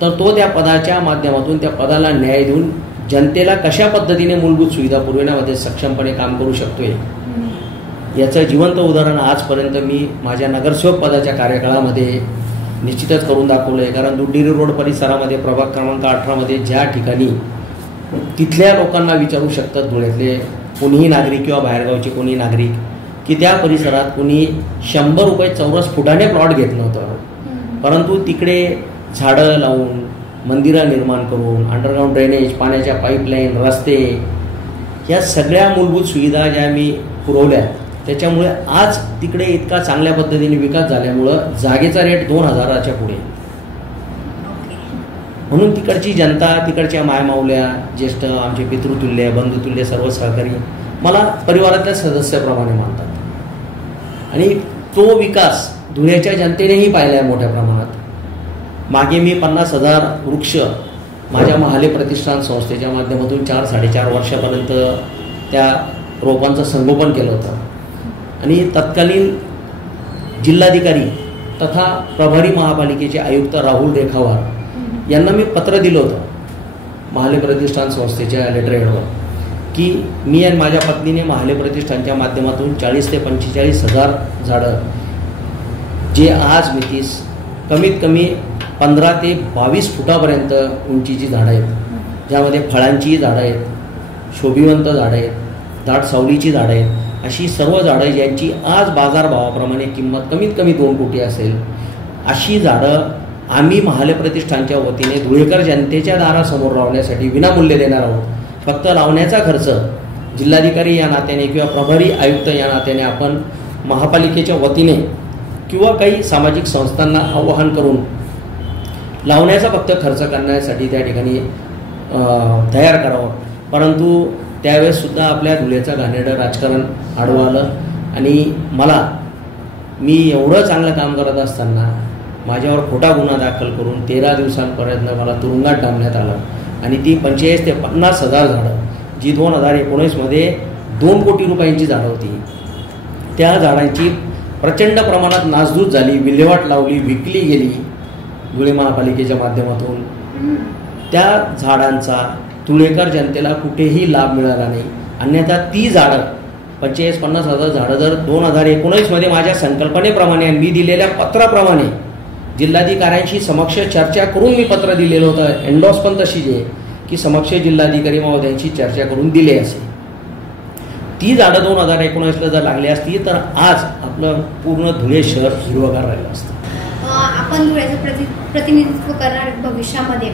तर तो त्या पदाच्या माध्यमातून त्या पदाला न्याय देऊन जनतेला कशा पद्धतीने मूलभूत सुविधा पुरविण्यामध्ये सक्षमपणे काम करू शकतोय याचं जिवंत उदाहरण आजपर्यंत मी माझ्या नगरसेवक पदाच्या कार्यकाळामध्ये निश्चितच करून दाखवलं आहे. कारण दुधडेरी रोड परिसरामध्ये प्रभाग क्रमांक 18 मध्ये ज्या ठिकाणी तिथल्या लोकांना विचारू शकतात धुळ्यातले कोणीही नागरिक किंवा बाहेरगावचे कोणी नागरिक की त्या परिसरात कोणी 100 रुपये चौरस फुटाने प्लॉट घेत नव्हतं, परंतु तिकडे झाडं लावून मंदिरं निर्माण करून अंडरग्राऊंड ड्रेनेज, पाण्याच्या पाईपलाईन, रस्ते या सगळ्या मूलभूत सुविधा ज्या मी पुरवल्या त्याच्यामुळे आज तिकडे इतका चांगल्या पद्धतीने विकास झाल्यामुळं जागेचा रेट 2000च्या पुढे. म्हणून तिकडची जनता, तिकडच्या मायमाऊल्या, ज्येष्ठ आमचे पितृतुल्य, बंधुतुल्य सर्व सहकारी मला परिवारातल्या सदस्याप्रमाणे मानतात आणि तो विकास धुळ्याच्या जनतेनेही पाहिला आहे मोठ्या प्रमाणात. मागे मी 50,000 वृक्ष माझ्या महाले प्रतिष्ठान संस्थेच्या माध्यमातून 4-4.5 वर्षापर्यंत त्या रोपांचं संगोपन केलं होतं आणि तत्कालीन जिल्हाधिकारी तथा प्रभारी महापालिकेचे आयुक्त राहुल रेखावार यांना मी पत्र दिलं होतं महाले प्रतिष्ठान संस्थेच्या लेटर हेडवर की मी आणि माझ्या पत्नीने महाले प्रतिष्ठानच्या माध्यमातून 40 ते 45,000 झाडं जे आज मितीस कमीत कमी 15 ते 22 फुटापर्यंत उंचीची झाडं आहेत, ज्यामध्ये फळांची झाडं आहेत, शोभिवंत झाडं आहेत, दाट सावलीची झाडं आहेत, अशी सर्व झाडं ज्यांची आज बाजारभावाप्रमाणे किंमत कमीत कमी 2 कोटी असेल अशी झाडं आम्ही महाले प्रतिष्ठानच्या वतीने धुळेकर जनतेच्या दारासमोर लावण्यासाठी विनामूल्य देणार आहोत. फक्त लावण्याचा खर्च जिल्हाधिकारी या नात्याने किंवा प्रभारी आयुक्त या नात्याने आपण महापालिकेच्या वतीने किंवा काही सामाजिक संस्थांना आवाहन करून लावण्याचा फक्त खर्च करण्यासाठी त्या ठिकाणी तयार करावं. परंतु त्यावेळेससुद्धा आपल्या धुळेचं घाणेरडं राजकारण आडवं आलं आणि मी एवढं चांगलं काम करत असताना माझ्यावर खोटा गुन्हा दाखल करून 13 दिवसांपर्यंत मला तुरुंगात डांबण्यात आलं आणि ती 45 ते 50,000 झाडं जी 2019 मध्ये 2 कोटी रुपयांची झाडं होती त्या झाडांची प्रचंड प्रमाणात नासधूस झाली, विल्हेवाट लावली, विकली गेली धुळे महापालिकेच्या माध्यमातून. त्या झाडांचा धुळेकर जनतेला कुठेही लाभ मिळाला नाही. अन्यथा ती झाडं 45-50,000 झाडं जर 2019 मध्ये माझ्या संकल्पनेप्रमाणे मी दिलेल्या पत्राप्रमाणे जिल्हाधिकाऱ्यांशी समक्ष चर्चा करून मी पत्र दिलेलं होतं, एन्डॉस पण तशी आहे की समक्ष जिल्हाधिकारी महोदयांशी चर्चा करून दिले असे. ती झाडं 2019ला जर लागली असती तर आज आपलं पूर्ण धुळे शहर हिरवगार राहिलं असतं. आपण धुळ्याचं प्रतिनिधित्व करणार भविष्यामध्ये,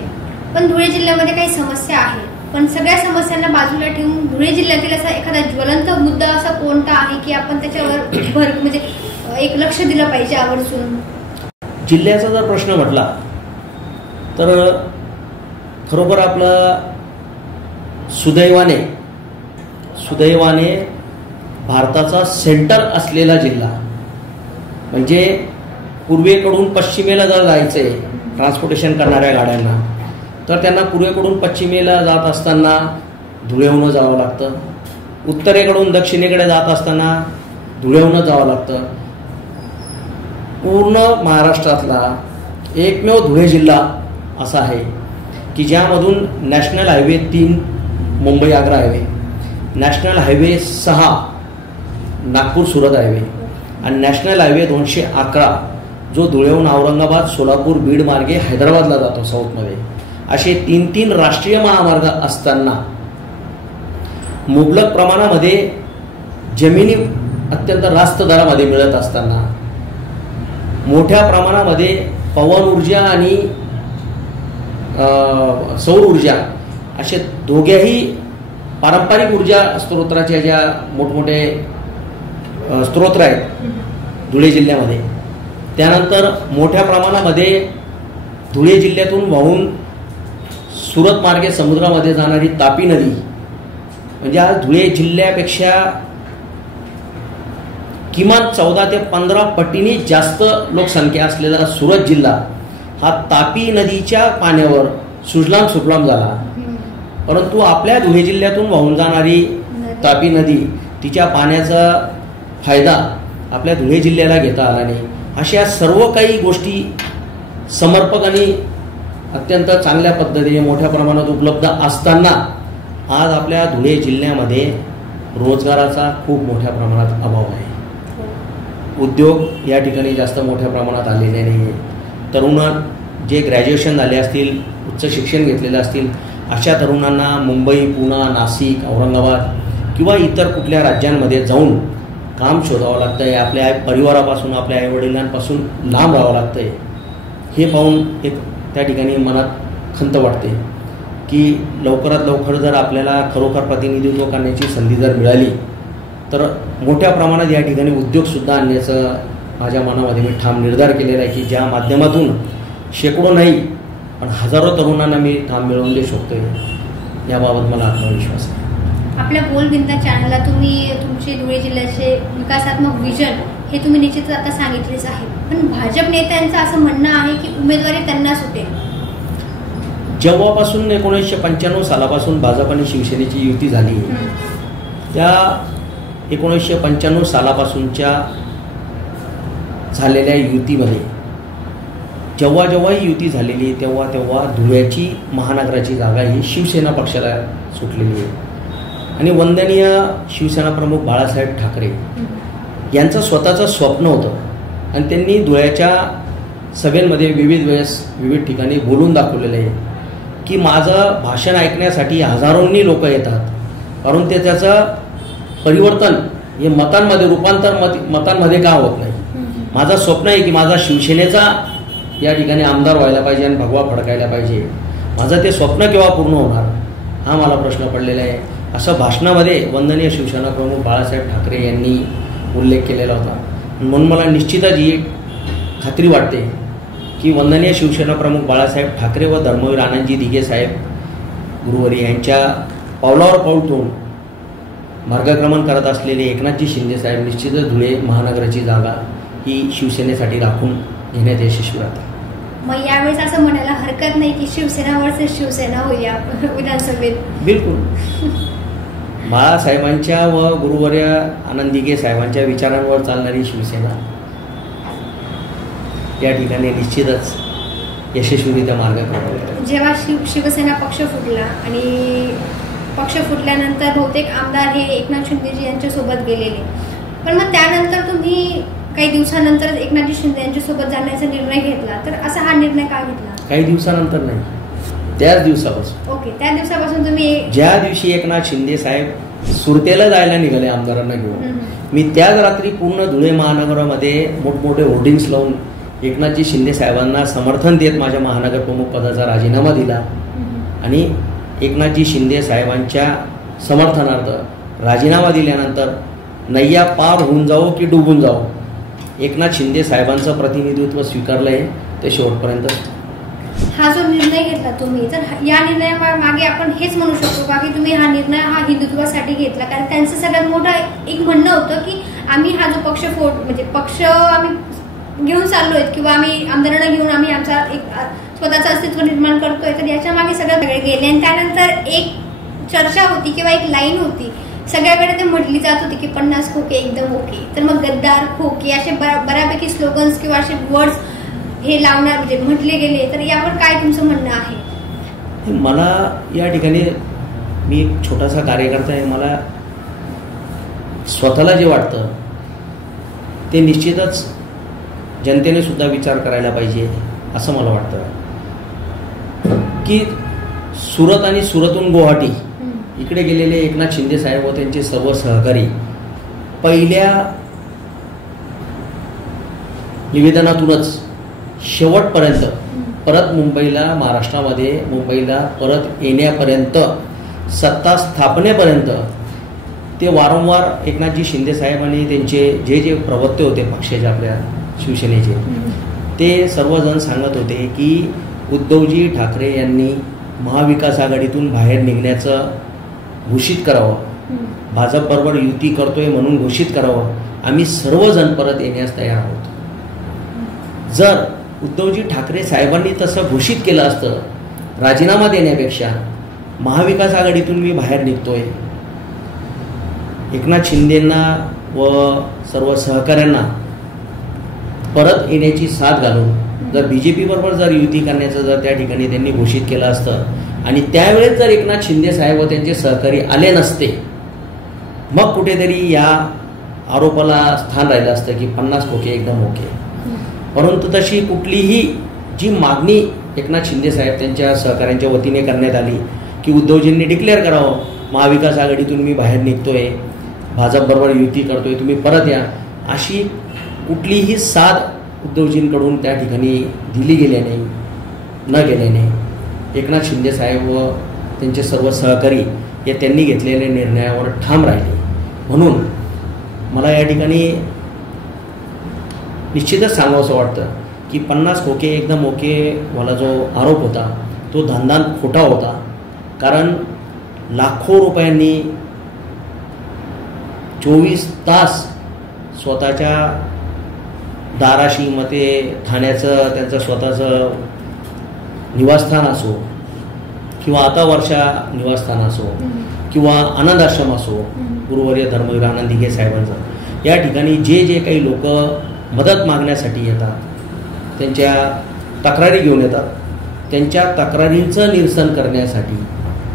पण धुळे जिल्ह्यामध्ये काही समस्या आहे, पण सगळ्या समस्यांना बाजूला ठेवून धुळे जिल्ह्यातील असा एखादा ज्वलंत मुद्दा असा कोणता आहे की आपण त्याच्यावर म्हणजे एक लक्ष दिलं पाहिजे आवर्जून? जिल्ह्याचा जर प्रश्न म्हटला तर खरोखर आपलं सुदैवाने भारताचा सेंटर असलेला जिल्हा. म्हणजे पूर्वेकडून पश्चिमेला जर जायचं आहे ट्रान्सपोर्टेशन करणाऱ्या गाड्यांना, तर त्यांना पूर्वेकडून पश्चिमेला जात असताना धुळेहून जावं लागतं, उत्तरेकडून दक्षिणेकडे जात असताना धुळेहून जावं लागतं. पूर्ण महाराष्ट्रातला एकमेव धुळे जिल्हा असा आहे की ज्यामधून national highway 3 Mumbai Agra highway, national highway 6 Nagpur Surat highway आणि नॅशनल हायवे 211 जो धुळेहून औरंगाबाद सोलापूर बीड मार्गे हैदराबादला जातो साऊथमध्ये, असे 3 राष्ट्रीय महामार्ग असताना मुबलक प्रमाणामध्ये जमिनी अत्यंत रास्त दरामध्ये मिळत असताना मोठ्या प्रमाणामध्ये पवन ऊर्जा आणि सौर ऊर्जा असे दोघेही पारंपरिक ऊर्जा स्त्रोत्राच्या ज्या मोठमोठे स्त्रोत्र आहेत धुळे जिल्ह्यामध्ये, त्यानंतर मोठ्या प्रमाणामध्ये धुळे जिल्ह्यातून वाहून सुरत मार्गे समुद्रामध्ये जाणारी तापी नदी, म्हणजे आज धुळे जिल्ह्यापेक्षा किमान 14 ते 15 पटीने जास्त लोकसंख्या असलेला सुरत जिल्हा हा तापी नदीच्या पाण्यावर सुजलाम सुफलाम झाला. परंतु आपल्या धुळे जिल्ह्यातून वाहून जाणारी तापी नदी तिच्या पाण्याचा फायदा आपल्या धुळे जिल्ह्याला घेता आला नाही. अशा सर्व काही गोष्टी समर्पक आणि अत्यंत चांगल्या पद्धतीने मोठ्या प्रमाणात उपलब्ध असताना आज आपल्या धुळे जिल्ह्यामध्ये रोजगाराचा खूप मोठ्या प्रमाणात अभाव आहे. उद्योग या ठिकाणी जास्त मोठ्या प्रमाणात आलेले नाही आहे. तरुण जे ग्रॅज्युएशन झाले असतील, उच्च शिक्षण घेतलेले असतील, अशा तरुणांना मुंबई, पुणे, नाशिक, औरंगाबाद किंवा इतर कुठल्या राज्यांमध्ये जाऊन काम शोधावं लागतं आहे. आपल्या परिवारापासून, आपल्या आईवडिलांपासून लांब राहावं लागतं आहे. हे पाहून एक त्या ठिकाणी मनात खंत वाटते की लवकरात लवकर जर आपल्याला खरोखर प्रतिनिधित्व करण्याची संधी जर मिळाली तर मोठ्या प्रमाणात या ठिकाणी उद्योगसुद्धा आणण्याचं माझ्या मनामध्ये मी ठाम निर्धार केलेला आहे की ज्या माध्यमातून शेकडो नाही पण हजारो तरुणांना मी काम मिळवून देऊ शकतोय, याबाबत मला आत्मविश्वास आहे. आपल्या बोलबिंदा चॅनलला तुम्ही तुमचे धुळे जिल्ह्याचे विकासात्मक विजन हे तुम्ही निश्चितच आता सांगितलेच आहे, पण भाजप नेत्यांचं असं म्हणणं आहे की उमेदवारी त्यांना सुटेल. जेव्हापासून 1995 सालापासून भाजप आणि शिवसेनेची युती झाली, त्या 1995 सालापासूनच्या झालेल्या युतीमध्ये जेव्हा जेव्हाही युती झालेली तेव्हा तेव्हा धुळ्याची महानगराची जागा ही शिवसेना पक्षाला सुटलेली आहे. आणि वंदनीय शिवसेना प्रमुख बाळासाहेब ठाकरे यांचं स्वतःचं स्वप्न होतं आणि त्यांनी धुळ्याच्या सभेमध्ये विविध वेळेस विविध ठिकाणी बोलून दाखवलेलं आहे की माझं भाषण ऐकण्यासाठी हजारोंनी लोक येतात, परंतु त्याचं परिवर्तन हे मतांमध्ये रूपांतर मतांमध्ये का होत नाही. माझं स्वप्न आहे की माझा शिवसेनेचा या ठिकाणी आमदार व्हायला पाहिजे आणि भगवा फडकायला पाहिजे. माझं ते स्वप्न केव्हा पूर्ण होणार हा मला प्रश्न पडलेला आहे. असं भाषणामध्ये वंदनीय शिवसेना प्रमुख बाळासाहेब ठाकरे यांनी उल्लेख केलेला होता. म्हणून मला निश्चितच ही खात्री वाटते की वंदनीय शिवसेना प्रमुख बाळासाहेब ठाकरे व धर्मवीर आनंदजी दिघे साहेब गुरुवारी यांच्या पावलावर पाऊल ठेवून मार्गक्रमण करत असलेले एकनाथजी शिंदे साहेब निश्चितच धुळे महानगराची जागा ही शिवसेनेसाठी राखून घेण्यात यशस्वी राहतात. मग यावेळेस असं म्हणायला हरकत नाही की शिवसेना वर्सेस शिवसेना होईल विधानसभेत. बिलकुल. बाळासाहेबांच्या व गुरुवर्य आनंद दिघे साहेबांच्या विचारांवर चालणारी शिवसेना या ठिकाणी निश्चितच यशस्वीरित्या मार्गक्रमण करते. जेव्हा शिवसेना पक्ष फुटला आणि पक्ष फुटल्यानंतर बहुतेक आमदार हे एकनाथ शिंदेजी यांच्यासोबत गेलेले, पण मग त्यानंतर तुम्ही काही दिवसानंतर एकनाथजी शिंदे यांच्यासोबत जाण्याचा निर्णय घेतला, तर असा हा निर्णय का घेतला? काही दिवसानंतर नाही, त्याच दिवसापासून. ओके, त्या दिवसापासून तुम्ही ज्या दिवशी एकनाथ शिंदे साहेब सुरतेला जायला निघाले आमदारांना घेऊन, मी त्याच रात्री पूर्ण धुळे महानगरामध्ये मोठमोठे होर्डिंग्स लावून एकनाथजी शिंदे साहेबांना समर्थन देत माझ्या महानगर प्रमुख पदाचा राजीनामा दिला आणि एकनाथजी शिंदे साहेबांच्या समर्थनार्थ राजीनामा दिल्यानंतर नैया पार होऊन जाओ की डुबून जाओ, एकनाथ शिंदे साहेबांचं प्रतिनिधित्व स्वीकारलं आहे ते शेवटपर्यंत. हा जो निर्णय घेतला तुम्ही, तर या निर्णयामागे आपण हेच म्हणू शकतो का की तुम्ही हा निर्णय हा हिंदुत्वासाठी घेतला? कारण त्यांचं सगळ्यात मोठं एक म्हणणं होतं की आम्ही हा जो पक्ष आम्ही घेऊन चाललोय किंवा आम्ही आमदारांना घेऊन आम्ही आमचा एक स्वतःचं अस्तित्व निर्माण करतोय, तर याच्या मागे सगळं गेले. आणि त्यानंतर एक चर्चा होती किंवा एक लाईन होती, सगळ्याकडे ते म्हटली जात होती की 50 खोके एकदम ओके. तर मग गद्दार, खोके असे बऱ्यापैकी स्लोगन्स किंवा असे वर्ड्स हे लावणार म्हणजे म्हटले गेले, तर यावर काय तुमचं म्हणणं आहे? मला या ठिकाणी, मी एक छोटासा कार्यकर्ता आहे, मला स्वतःला जे वाटतं ते निश्चितच जनतेने सुद्धा विचार करायला पाहिजे असं मला वाटतं. की सुरत आणि सुरतहून गुवाहाटी इकडे गेलेले एकनाथ शिंदे साहेब व त्यांचे सर्व सहकारी पहिल्या निवेदनातूनच शेवटपर्यंत परत मुंबईला, महाराष्ट्रामध्ये मुंबईला परत येण्यापर्यंत, सत्ता स्थापनेपर्यंत ते वारंवार एकनाथजी शिंदे साहेब आणि त्यांचे जे जे प्रवक्ते होते पक्षाचे, आपल्या शिवसेनेचे, ते सर्वजण सांगत होते की उद्धवजी ठाकरे यांनी महाविकास आघाडीतून बाहेर निघण्याचं घोषित करावं, भाजपबरोबर युती करतोय म्हणून घोषित करावं, आम्ही सर्वजण परत येण्यास तयार आहोत. जर उद्धवजी ठाकरे साहेबांनी तसं घोषित केलं असतं, राजीनामा देण्यापेक्षा महाविकास आघाडीतून मी बाहेर निघतोय, एकनाथ शिंदेंना व सर्व सहकाऱ्यांना परत येण्याची साथ घालून जर BJP बरोबर जर युती करण्याचं जर त्या ठिकाणी त्यांनी घोषित केलं असतं आणि त्यावेळेस जर एकनाथ शिंदे साहेब व त्यांचे सहकारी आले नसते, मग कुठेतरी या आरोपाला स्थान राहिलं असतं की 50 खोके एकदम ओके. परंतु तशी कुठलीही जी मागणी एकनाथ शिंदे साहेब त्यांच्या सहकाऱ्यांच्या वतीने करण्यात आली की उद्धवजींनी डिक्लेअर करावं, महाविकास आघाडीतून मी बाहेर निघतोय, भाजपबरोबर युती करतोय, तुम्ही परत या, अशी कुठलीही साथ उद्धवजींकडून त्या ठिकाणी दिली गेल्याने, न गेल्याने एकनाथ शिंदे साहेब व त्यांचे सर्व सहकारी हे त्यांनी घेतलेल्या निर्णयावर ठाम राहिले. म्हणून मला या ठिकाणी निश्चितच सांगावंसं वाटतं की 50 खोके एकदम ओके वाला जो आरोप होता तो धांदान खोटा होता. कारण लाखो रुपयांनी 24 तास स्वतःच्या दाराशी, मग ते ठाण्याचं त्यांचं स्वतःचं निवासस्थान असो किंवा आता वर्षा निवासस्थान असो किंवा आनंद आश्रम असो, गुरुवर्य धर्मवीर आनंद दिघे साहेबांचं, या ठिकाणी जे जे काही लोक मदत मागण्यासाठी येतात, त्यांच्या तक्रारी घेऊन येतात, त्यांच्या तक्रारींचं निरसन करण्यासाठी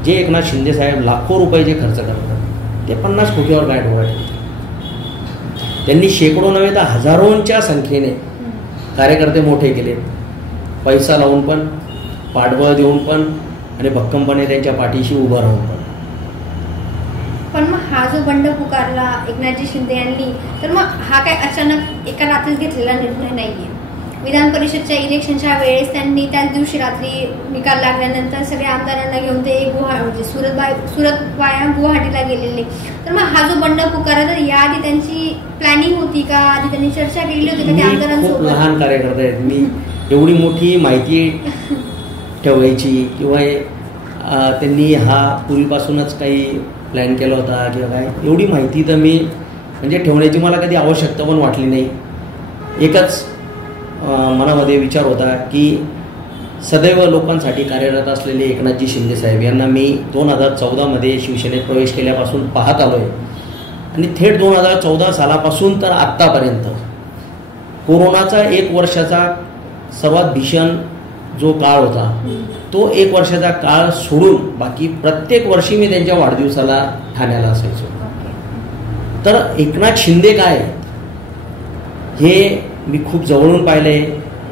जे एकनाथ शिंदे साहेब लाखो रुपये जे खर्च करतात ते 50 खोक्यावर काय डोळा ठेवतात. त्यांनी शेकडो नव्हे तर हजारोंच्या संख्येने कार्यकर्ते मोठे केले, पैसा लावून पण, पाठबळ देऊन पण आणि भक्कमपणे त्यांच्या पाठीशी उभं राहून पण. पण मग हा जो बंड पुकारला एकनाथजी शिंदे यांनी, तर मग हा काय अचानक एका रात्रीत घेतलेला निर्णय नाहीये. विधान परिषदच्या इलेक्शनच्या वेळेस त्यांनी त्याच दिवशी रात्री निकाल लागल्यानंतर सगळ्या आमदारांना घेऊन ते म्हणजे सुरत वाया गुवाहाटीला गेलेले. तर मग हा जो बंड पुकारला, तर याआधी त्यांची प्लॅनिंग होती का? आधी त्यांनी चर्चा केली होती का त्या आमदारांसोबत? खूप लहान कार्यकर्ते आहेत, मी एवढी मोठी माहिती ठेवायची किंवा त्यांनी हा पूर्वीपासूनच काही प्लॅन केला होता किंवा काय, एवढी माहिती तर मी म्हणजे ठेवण्याची मला कधी आवश्यकता पण वाटली नाही. एकच मनामध्ये विचार होता की सदैव लोकांसाठी कार्यरत असलेले एकनाथजी शिंदे साहेब यांना मी 2014मध्ये शिवसेनेत प्रवेश केल्यापासून पाहत आलो आहे आणि थेट 2014 सालापासून तर आत्तापर्यंत कोरोनाचा 1 वर्षाचा सर्वात भीषण जो काळ होता, तो 1 वर्षाचा काळ सोडून बाकी प्रत्येक वर्षी मी त्यांच्या वाढदिवसाला ठाण्याला असायचो. तर एकनाथ शिंदे काय हे मी खूप जवळून पाहिलंय.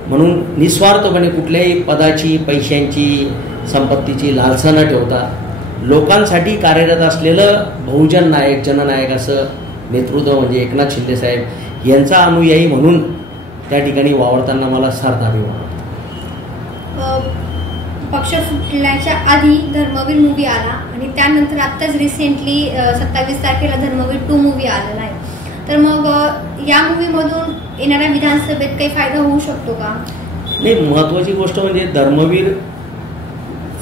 म्हणून निस्वार्थपणे कुठल्याही पदाची, पैशांची, संपत्तीची लालसा न ठेवता लोकांसाठी कार्यरत असलेलं बहुजन नायक, जननायक असं नेतृत्व म्हणजे एकनाथ शिंदे साहेब यांचा अनुयायी म्हणून त्या ठिकाणी वावरताना मला सार्थ अभिमान वाटतो. पक्ष फुटल्याच्या आधी धर्मवीर मूवी आला आणि त्यानंतर आत्ताच रिसेंटली 27 तारखेला धर्मवीर 2 मूवी आलेला आहे. तर मग या मूवीमधून येणाऱ्या विधानसभेत काही फायदा होऊ शकतो का? नाही, महत्त्वाची गोष्ट म्हणजे धर्मवीर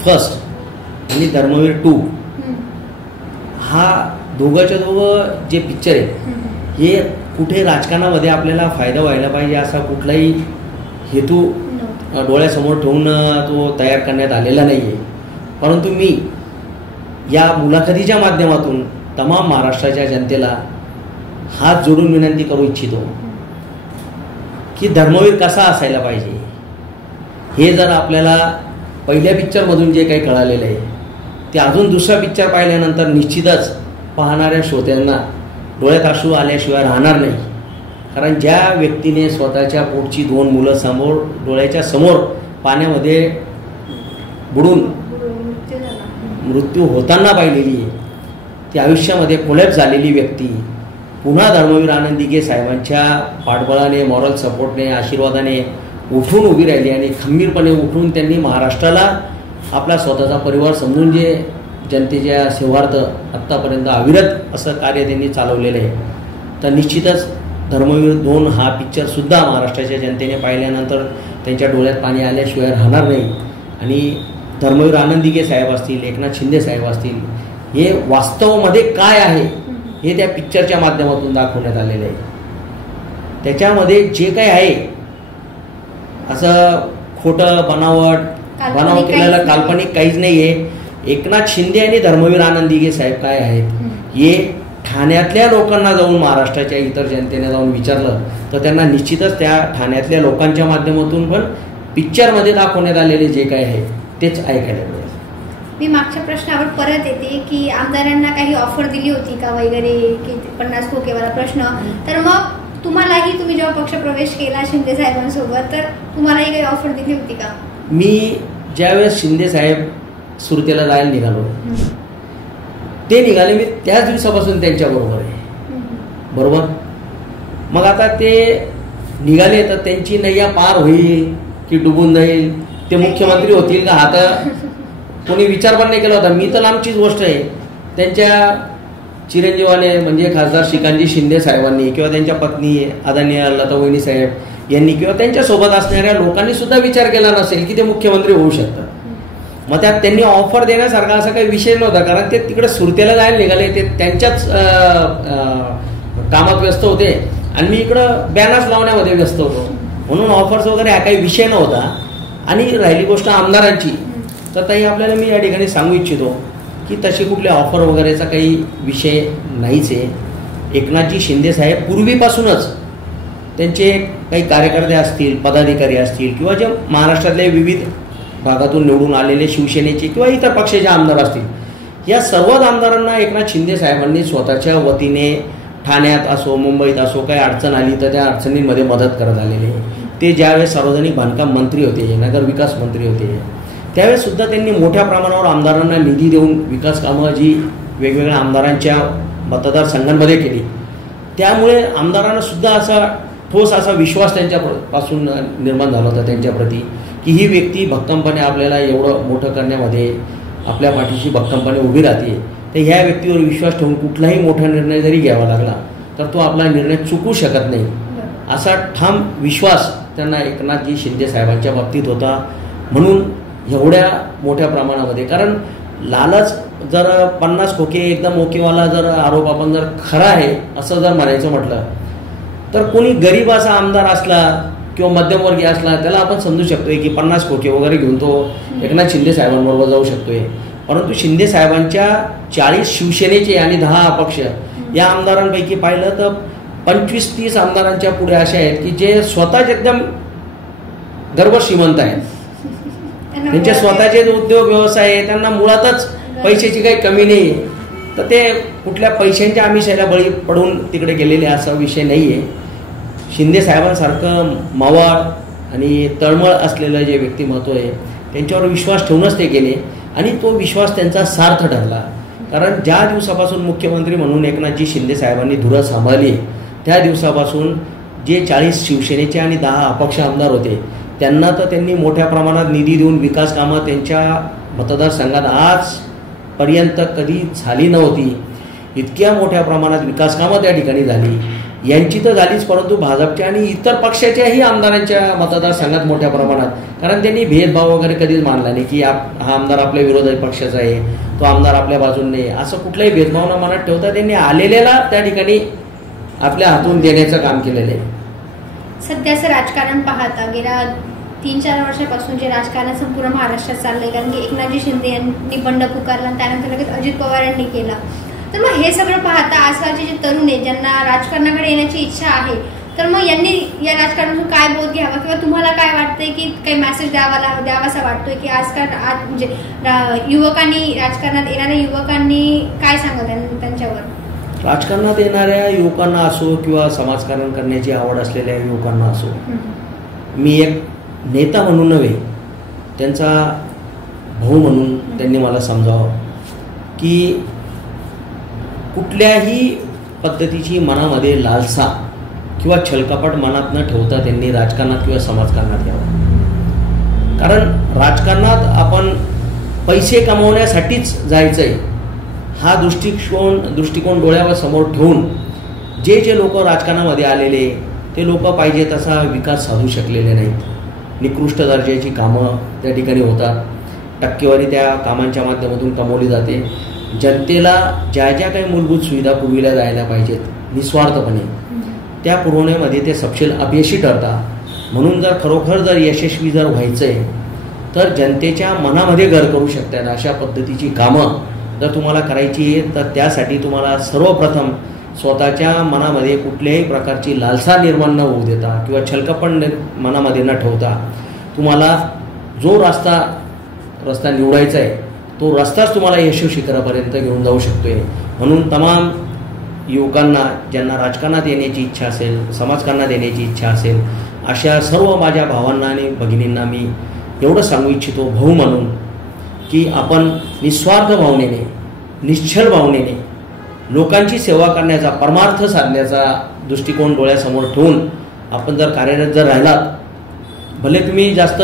फर्स्ट आणि धर्मवीर 2 हा दोघंच्या दोघं जे पिक्चर आहे हे कुठे राजकारणामध्ये आपल्याला फायदा व्हायला पाहिजे असा कुठलाही हेतू डोळ्यासमोर ठेवून तो तयार करण्यात आलेला नाही आहे. परंतु मी या मुलाखतीच्या माध्यमातून तमाम महाराष्ट्राच्या जनतेला हात जोडून विनंती करू इच्छितो की धर्मवीर कसा असायला पाहिजे हे जर आपल्याला पहिल्या पिक्चरमधून जे काही कळालेलं आहे ते अजून दुसरा पिक्चर पाहिल्यानंतर निश्चितच पाहणाऱ्या श्रोत्यांना डोळ्यात अश्रू आल्याशिवाय राहणार नाही. कारण ज्या व्यक्तीने स्वतःच्या पोटची 2 मुलं समोर डोळ्याच्या समोर पाण्यामध्ये बुडून मृत्यू होताना पाहिलेली आहे, ती आयुष्यामध्ये कोलॅप्स झालेली व्यक्ती पुन्हा धर्मवीर आनंद दिघे साहेबांच्या पाठबळाने, मॉरल सपोर्टने, आशीर्वादाने उठून उभी राहिली आणि खंबीरपणे उठून त्यांनी महाराष्ट्राला आपला स्वतःचा परिवार समजून जे जनतेच्या सेवार्थ आत्तापर्यंत अविरत असं कार्य त्यांनी चालवलेलं आहे. तर निश्चितच धर्मवीर 2 हा पिक्चरसुद्धा महाराष्ट्राच्या जनतेने पाहिल्यानंतर त्यांच्या डोळ्यात पाणी आल्याशिवाय राहणार नाही. आणि धर्मवीर आनंद दिघे साहेब असतील, एकनाथ शिंदे साहेब असतील, हे वास्तवामध्ये काय आहे हे त्या पिक्चरच्या माध्यमातून दाखवण्यात आलेलं आहे. त्याच्यामध्ये जे काही आहे असं खोटं बनावट केलेलं काल्पनिक काहीच नाही आहे. एकनाथ शिंदे आणि धर्मवीर आनंद दिघे साहेब काय आहेत हे ठाण्यातल्या लोकांना जाऊन, महाराष्ट्राच्या इतर जनतेने जाऊन विचारलं तर त्यांना निश्चितच त्या ठाण्यातल्या लोकांच्या माध्यमातून पण पिक्चरमध्ये दाखवण्यात आलेले जे काय आहे तेच ऐकायला मिळेल. मी मागच्या प्रश्नावर परत येते की आमदारांना काही ऑफर दिली होती का वगैरे, की 50 खोकेवाला प्रश्न. तर मग तुम्हालाही, तुम्ही जेव्हा पक्षप्रवेश केला शिंदे साहेबांसोबत, तर तुम्हालाही काही ऑफर दिली होती का? मी ज्यावेळेस शिंदे साहेब सुरतेला जायला निघालो, ते निघाले, मी त्याच दिवसापासून त्यांच्याबरोबर आहे. बरोबर. मग आता ते निघाले तर त्यांची नैया पार होईल की डुबून जाईल, ते मुख्यमंत्री होतील का, आता कोणी विचार पण नाही केला होता. मी तर लांबचीच गोष्ट आहे, त्यांच्या चिरंजीवाने म्हणजे खासदार श्रीकांतजी शिंदे साहेबांनी किंवा त्यांच्या पत्नी आदरणीय लतावहिनी साहेब यांनी किंवा त्यांच्यासोबत असणाऱ्या लोकांनी सुद्धा विचार केला नसेल की ते मुख्यमंत्री होऊ शकतात. मग त्यात त्यांनी ऑफर देण्यासारखा असा काही विषय नव्हता, कारण ते तिकडे सुरतेला जायला निघाले, ते त्यांच्याच कामात व्यस्त होते आणि मी इकडं बॅनर्स लावण्यामध्ये व्यस्त होतो, म्हणून ऑफर्स वगैरे हा काही विषय नव्हता. आणि राहिली गोष्ट आमदारांची, तर ताई आपल्याला मी या ठिकाणी सांगू इच्छितो की तशी कुठल्या ऑफर वगैरेचा काही विषय नाहीच आहे. एकनाथजी शिंदे साहेब पूर्वीपासूनच त्यांचे काही कार्यकर्ते असतील, पदाधिकारी असतील किंवा जे महाराष्ट्रातले विविध भागातून निवडून आलेले शिवसेनेचे किंवा इतर पक्षाचे आमदार असतील, या सर्वच आमदारांना एकनाथ शिंदे साहेबांनी स्वतःच्या वतीने ठाण्यात असो, मुंबईत असो, काही अडचण आली तर त्या अडचणींमध्ये मदत करत आलेले. ते ज्यावेळेस सार्वजनिक बांधकाम मंत्री होते, नगर विकास मंत्री होते, त्यावेळेस सुद्धा त्यांनी मोठ्या प्रमाणावर आमदारांना निधी देऊन विकास कामं जी वेगवेगळ्या आमदारांच्या मतदारसंघांमध्ये केली. त्यामुळे आमदारांना सुद्धा असा ठोस असा विश्वास त्यांच्यापासून निर्माण झाला होता त्यांच्याप्रती की ही व्यक्ती भक्कमपणे आपल्याला एवढं मोठं करण्यामध्ये आपल्या पाठीशी भक्कमपणे उभी राहते. तर ह्या व्यक्तीवर विश्वास ठेवून कुठलाही मोठा निर्णय जरी घ्यावा लागला तर तो आपला निर्णय चुकू शकत नाही, असा ठाम विश्वास त्यांना एकनाथजी शिंदे साहेबांच्या बाबतीत होता. म्हणून एवढ्या मोठ्या प्रमाणामध्ये, कारण लालच जर 50 खोके एकदम ओकेवाला जर आरोप आपण जर खरा आहे असं जर म्हणायचं म्हटलं तर कोणी गरीब असा आमदार असला किंवा मध्यमवर्गीय असला त्याला आपण समजू शकतोय की 50 खोके वगैरे घेऊन तो एकनाथ शिंदे साहेबांबरोबर जाऊ शकतोय. परंतु शिंदे साहेबांच्या 40 शिवसेनेचे आणि 10 अपक्ष या आमदारांपैकी पाहिलं तर 25-30 आमदारांच्या पुढे असे आहेत की जे स्वतःच एकदम गर्भ श्रीमंत आहेत, त्यांचे स्वतःचे उद्योग व्यवसाय आहे, त्यांना मुळातच पैशाची काही कमी नाही. तर ते कुठल्या पैशांच्या आमिषाला बळी पडून तिकडे गेलेले असा विषय नाही आहे. शिंदे साहेबांसारखं मावळ आणि तळमळ असलेलं जे व्यक्तिमत्व आहे त्यांच्यावर विश्वास ठेवूनच ते गेले आणि तो विश्वास त्यांचा सार्थ ठरला. कारण ज्या दिवसापासून मुख्यमंत्री म्हणून एकनाथजी शिंदे साहेबांनी धुरा सांभाळली त्या दिवसापासून जे 40 शिवसेनेचे आणि 10 अपक्ष आमदार होते त्यांना तर त्यांनी मोठ्या प्रमाणात निधी देऊन विकास कामं त्यांच्या मतदारसंघात आजपर्यंत कधी झाली नव्हती. इतक्या मोठ्या प्रमाणात विकास कामं त्या ठिकाणी झाली. यांची तर झालीच, परंतु भाजपच्या आणि इतर पक्षाच्याही आमदारांच्या मतदारसंघात मोठ्या प्रमाणात, कारण त्यांनी भेदभाव वगैरे कधीच मानला नाही की हा आमदार आपल्या विरोधी पक्षाचा आहे, तो आमदार आपल्या बाजूने नाही, असं कुठलाही भेदभाव न मनात ठेवता त्यांनी आलेल्याला त्या ठिकाणी आपल्या हातून देण्याचं काम केलेलं आहे. सध्याचं राजकारण पाहता गेल्या 3-4 वर्षापासून जे राजकारण संपूर्ण महाराष्ट्रात चाललंय, कारण की एकनाथजी शिंदे यांनी बंड पुकारला, त्यानंतर लगेच अजित पवार यांनी केला. तर मग हे सगळं पाहता आजकालचे जे तरुण आहेत ज्यांना राजकारणाकडे येण्याची इच्छा आहे, तर मग यांनी या राजकारणातून काय बोध घ्यावा किंवा तुम्हाला काय वाटतंय की काही मेसेज द्यावासा वाटतोय की आजकाल म्हणजे युवकांनी, राजकारणात येणाऱ्या युवकांनी काय सांगाल त्यांच्यावर? राजकारणात येणाऱ्या युवकांना असो किंवा समाजकारण करण्याची आवड असलेल्या युवकांना असो, मी एक नेता म्हणून नव्हे, त्यांचा भाऊ म्हणून त्यांनी मला समजावं की कुठल्याही पद्धतीची मनामध्ये लालसा किंवा छलकपट मनात न ठेवता त्यांनी राजकारणात किंवा समाजकारणात यावं. कारण राजकारणात आपण पैसे कमवण्यासाठीच जायचं आहे हा दृष्टिकोन डोळ्यावर समोर ठेवून जे लोक राजकारणामध्ये आलेले ते लोक पाहिजे तसा विकास साधू शकलेले नाहीत. निकृष्ट दर्जाची कामं त्या ठिकाणी होतात, टक्केवारी त्या कामांच्या माध्यमातून कमवली जाते. जनतेला ज्या ज्या काही मूलभूत सुविधा पुरविल्या जायला पाहिजेत निस्वार्थपणे, त्या पुरवण्यामध्ये ते सपशेल अपयशी ठरतात. म्हणून जर खरोखर जर यशस्वी जर व्हायचं आहे तर जनतेच्या मनामध्ये घर करू शकतात अशा पद्धतीची कामं जर तुम्हाला करायची आहे, तर त्यासाठी तुम्हाला सर्वप्रथम स्वतःच्या मनामध्ये कुठल्याही प्रकारची लालसा निर्माण न होऊ देता किंवा छलकपट मनामध्ये न ठेवता तुम्हाला जो रस्ता निवडायचा आहे तो रस्ताच तुम्हाला यशस्वी शिखरापर्यंत घेऊन जाऊ शकतोय. म्हणून तमाम युवकांना ज्यांना राजकारणात येण्याची इच्छा असेल, समाजकारणात येण्याची इच्छा असेल, अशा सर्व माझ्या भावांना आणि भगिनींना मी एवढं सांगू इच्छितो भाऊ म्हणून की आपण निस्वार्थ भावनेने, निश्चल भावनेने लोकांची सेवा करण्याचा, परमार्थ साधण्याचा दृष्टिकोन डोळ्यासमोर ठेवून आपण जर कार्यरत जर राहिलात, भले तुम्ही जास्त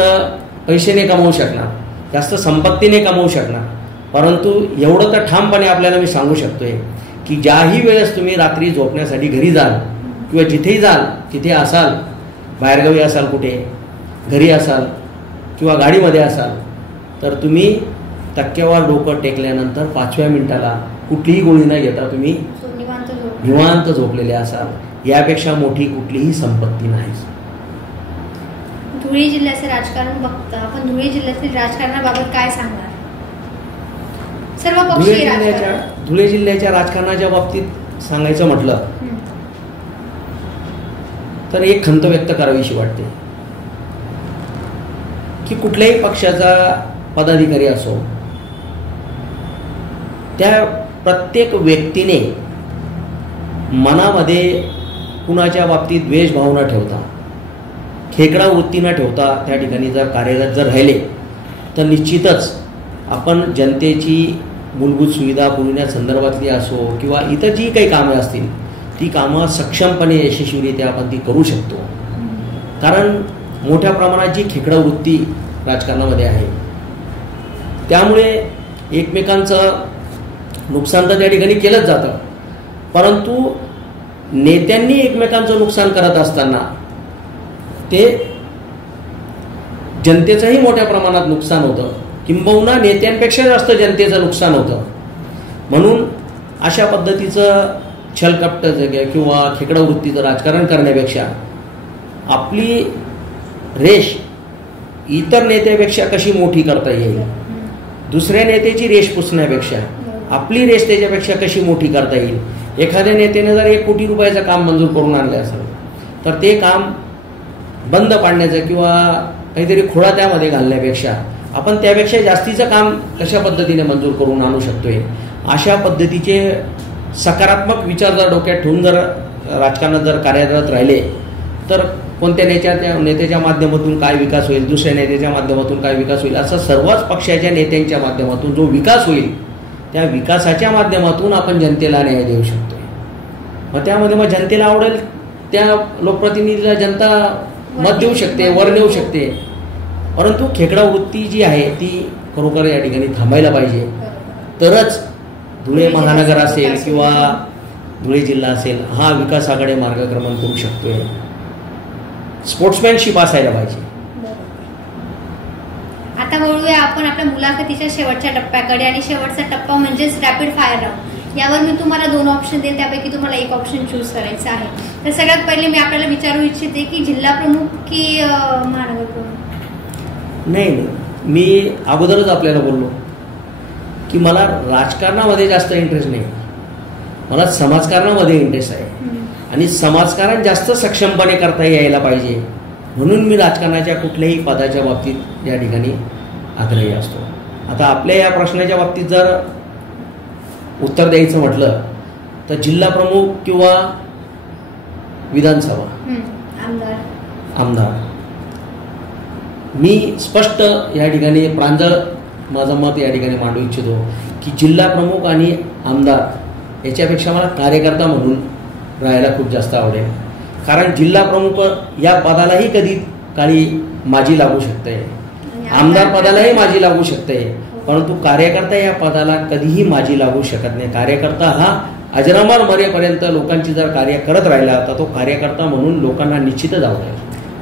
पैसेने कमवू शकणार, जास्त संपत्तीने कमवू शकणार, परंतु एवढं तर ठामपणे आपल्याला मी सांगू शकतोय की ज्याही वेळेस तुम्ही रात्री झोपण्यासाठी घरी जाल किंवा जिथेही जाल, तिथे असाल, बाहेरगावी असाल, कुठे घरी असाल किंवा गाडीमध्ये असाल, तर तुम्ही टक्केवार डोकं टेकल्यानंतर 5व्या मिनिटाला कुठलीही गोळी न घेता तुम्ही निवांत झोपलेले असाल. यापेक्षा मोठी कुठलीही संपत्ती नाही. धुळे जिल्ह्याचे राजकारण बघता आपण, धुळे जिल्ह्यातील राजकारणाबाबत काय सांगणार? धुळे जिल्ह्याच्या राजकारणाच्या बाबतीत सांगायचं म्हटलं तर एक खंत व्यक्त करावीशी वाटते की कुठल्याही पक्षाचा पदाधिकारी असो, त्या प्रत्येक व्यक्तीने मनामध्ये कुणाच्या बाबतीत द्वेषभाव न ठेवता, खेकडा वृत्ती न ठेवता त्या ठिकाणी जर कार्यरत जर राहिले तर निश्चितच आपण जनतेची मूलभूत सुविधा पुरविण्यासंदर्भातली असो किंवा इतर जी काही कामं असतील ती कामं सक्षमपणे यशस्वीरित्या आपण ती करू शकतो. कारण मोठ्या प्रमाणात जी खेकडा वृत्ती राजकारणामध्ये आहे त्यामुळे एकमेकांचं नुकसान तर त्या ठिकाणी केलंच जातं, परंतु नेत्यांनी एकमेकांचं नुकसान करत असताना ते जनतेचंही मोठ्या प्रमाणात नुकसान होतं, किंबहुना नेत्यांपेक्षा जास्त जनतेचं नुकसान होतं. म्हणून अशा पद्धतीचं छलकपट किंवा खेकडा वृत्तीचं राजकारण करण्यापेक्षा आपली रेष इतर नेत्यापेक्षा कशी मोठी करता येईल, दुसऱ्या नेत्याची रेष पुसण्यापेक्षा आपली रेष त्याच्यापेक्षा कशी मोठी करता येईल. एखाद्या नेत्याने जर 1 कोटी रुपयाचं काम मंजूर करून आणलं असेल तर ते काम बंद पाडण्याचं किंवा काहीतरी खोडा त्यामध्ये घालण्यापेक्षा आपण त्यापेक्षा जास्तीचं काम कशा पद्धतीने मंजूर करून आणू शकतोय, अशा पद्धतीचे सकारात्मक विचार जर डोक्यात ठेवून जर राजकारणात जर कार्यरत राहिले तर कोणत्या नेत्याच्या माध्यमातून काय विकास होईल, दुसऱ्या नेत्याच्या माध्यमातून काय विकास होईल, असा सर्वच पक्षाच्या नेत्यांच्या माध्यमातून जो विकास होईल त्या विकासाच्या माध्यमातून आपण जनतेला न्याय देऊ शकतो. मग त्यामध्ये मग जनतेला आवडेल त्या लोकप्रतिनिधीला जनता मत देऊ शकते, वर नेऊ शकते. परंतु खेकडा वृत्ती जी आहे ती खरोखर या ठिकाणी थांबायला पाहिजे. तरच धुळे महानगर असेल किंवा धुळे जिल्हा असेल हा विकासाकडे मार्गक्रमण करू शकतोय. स्पोर्ट्समॅनशिप असायला पाहिजे. आता वळूया आपण आपल्या मुलाखतीच्या शेवटच्या टप्प्याकडे, आणि शेवटचा टप्पा म्हणजेच रॅपिड फायर राऊंड. यावर मी तुम्हाला 2 ऑप्शन देईन, त्यापैकी तुम्हाला एक ऑप्शन चूज करायचं आहे. तर सगळ्यात पहिले मी आपल्याला विचारू इच्छिते की जिल्हा प्रमुख की महानगर प्रमुख? नाही, मी अगोदरच आपल्याला बोललो की मला राजकारणामध्ये जास्त इंटरेस्ट नाही, मला समाजकारणामध्ये इंटरेस्ट आहे. आणि समाजकारण जास्त सक्षमपणे करता यायला पाहिजे, म्हणून मी राजकारणाच्या कुठल्याही पदाच्या बाबतीत या ठिकाणी आग्रही असतो. आता आपल्या या प्रश्नाच्या बाबतीत जर उत्तर द्यायचं म्हटलं तर जिल्हा प्रमुख किंवा विधानसभा आमदार, मी स्पष्ट या ठिकाणी प्रांजळ माझं मत या ठिकाणी मांडू इच्छितो की जिल्हा प्रमुख आणि आमदार याच्यापेक्षा मला कार्यकर्ता म्हणून राहायला खूप जास्त आवडेल. कारण जिल्हा प्रमुख या पदालाही कधी काळी माझी लागू शकते, आमदार पदालाही माझी लागू शकते, परंतु कार्यकर्ता या पदाला कधीही माझी लागू शकत नाही. कार्यकर्ता हा अजरामर मरेपर्यंत लोकांची जर कार्य करत राहिला तर तो कार्यकर्ता म्हणून लोकांना निश्चितच आवडेल.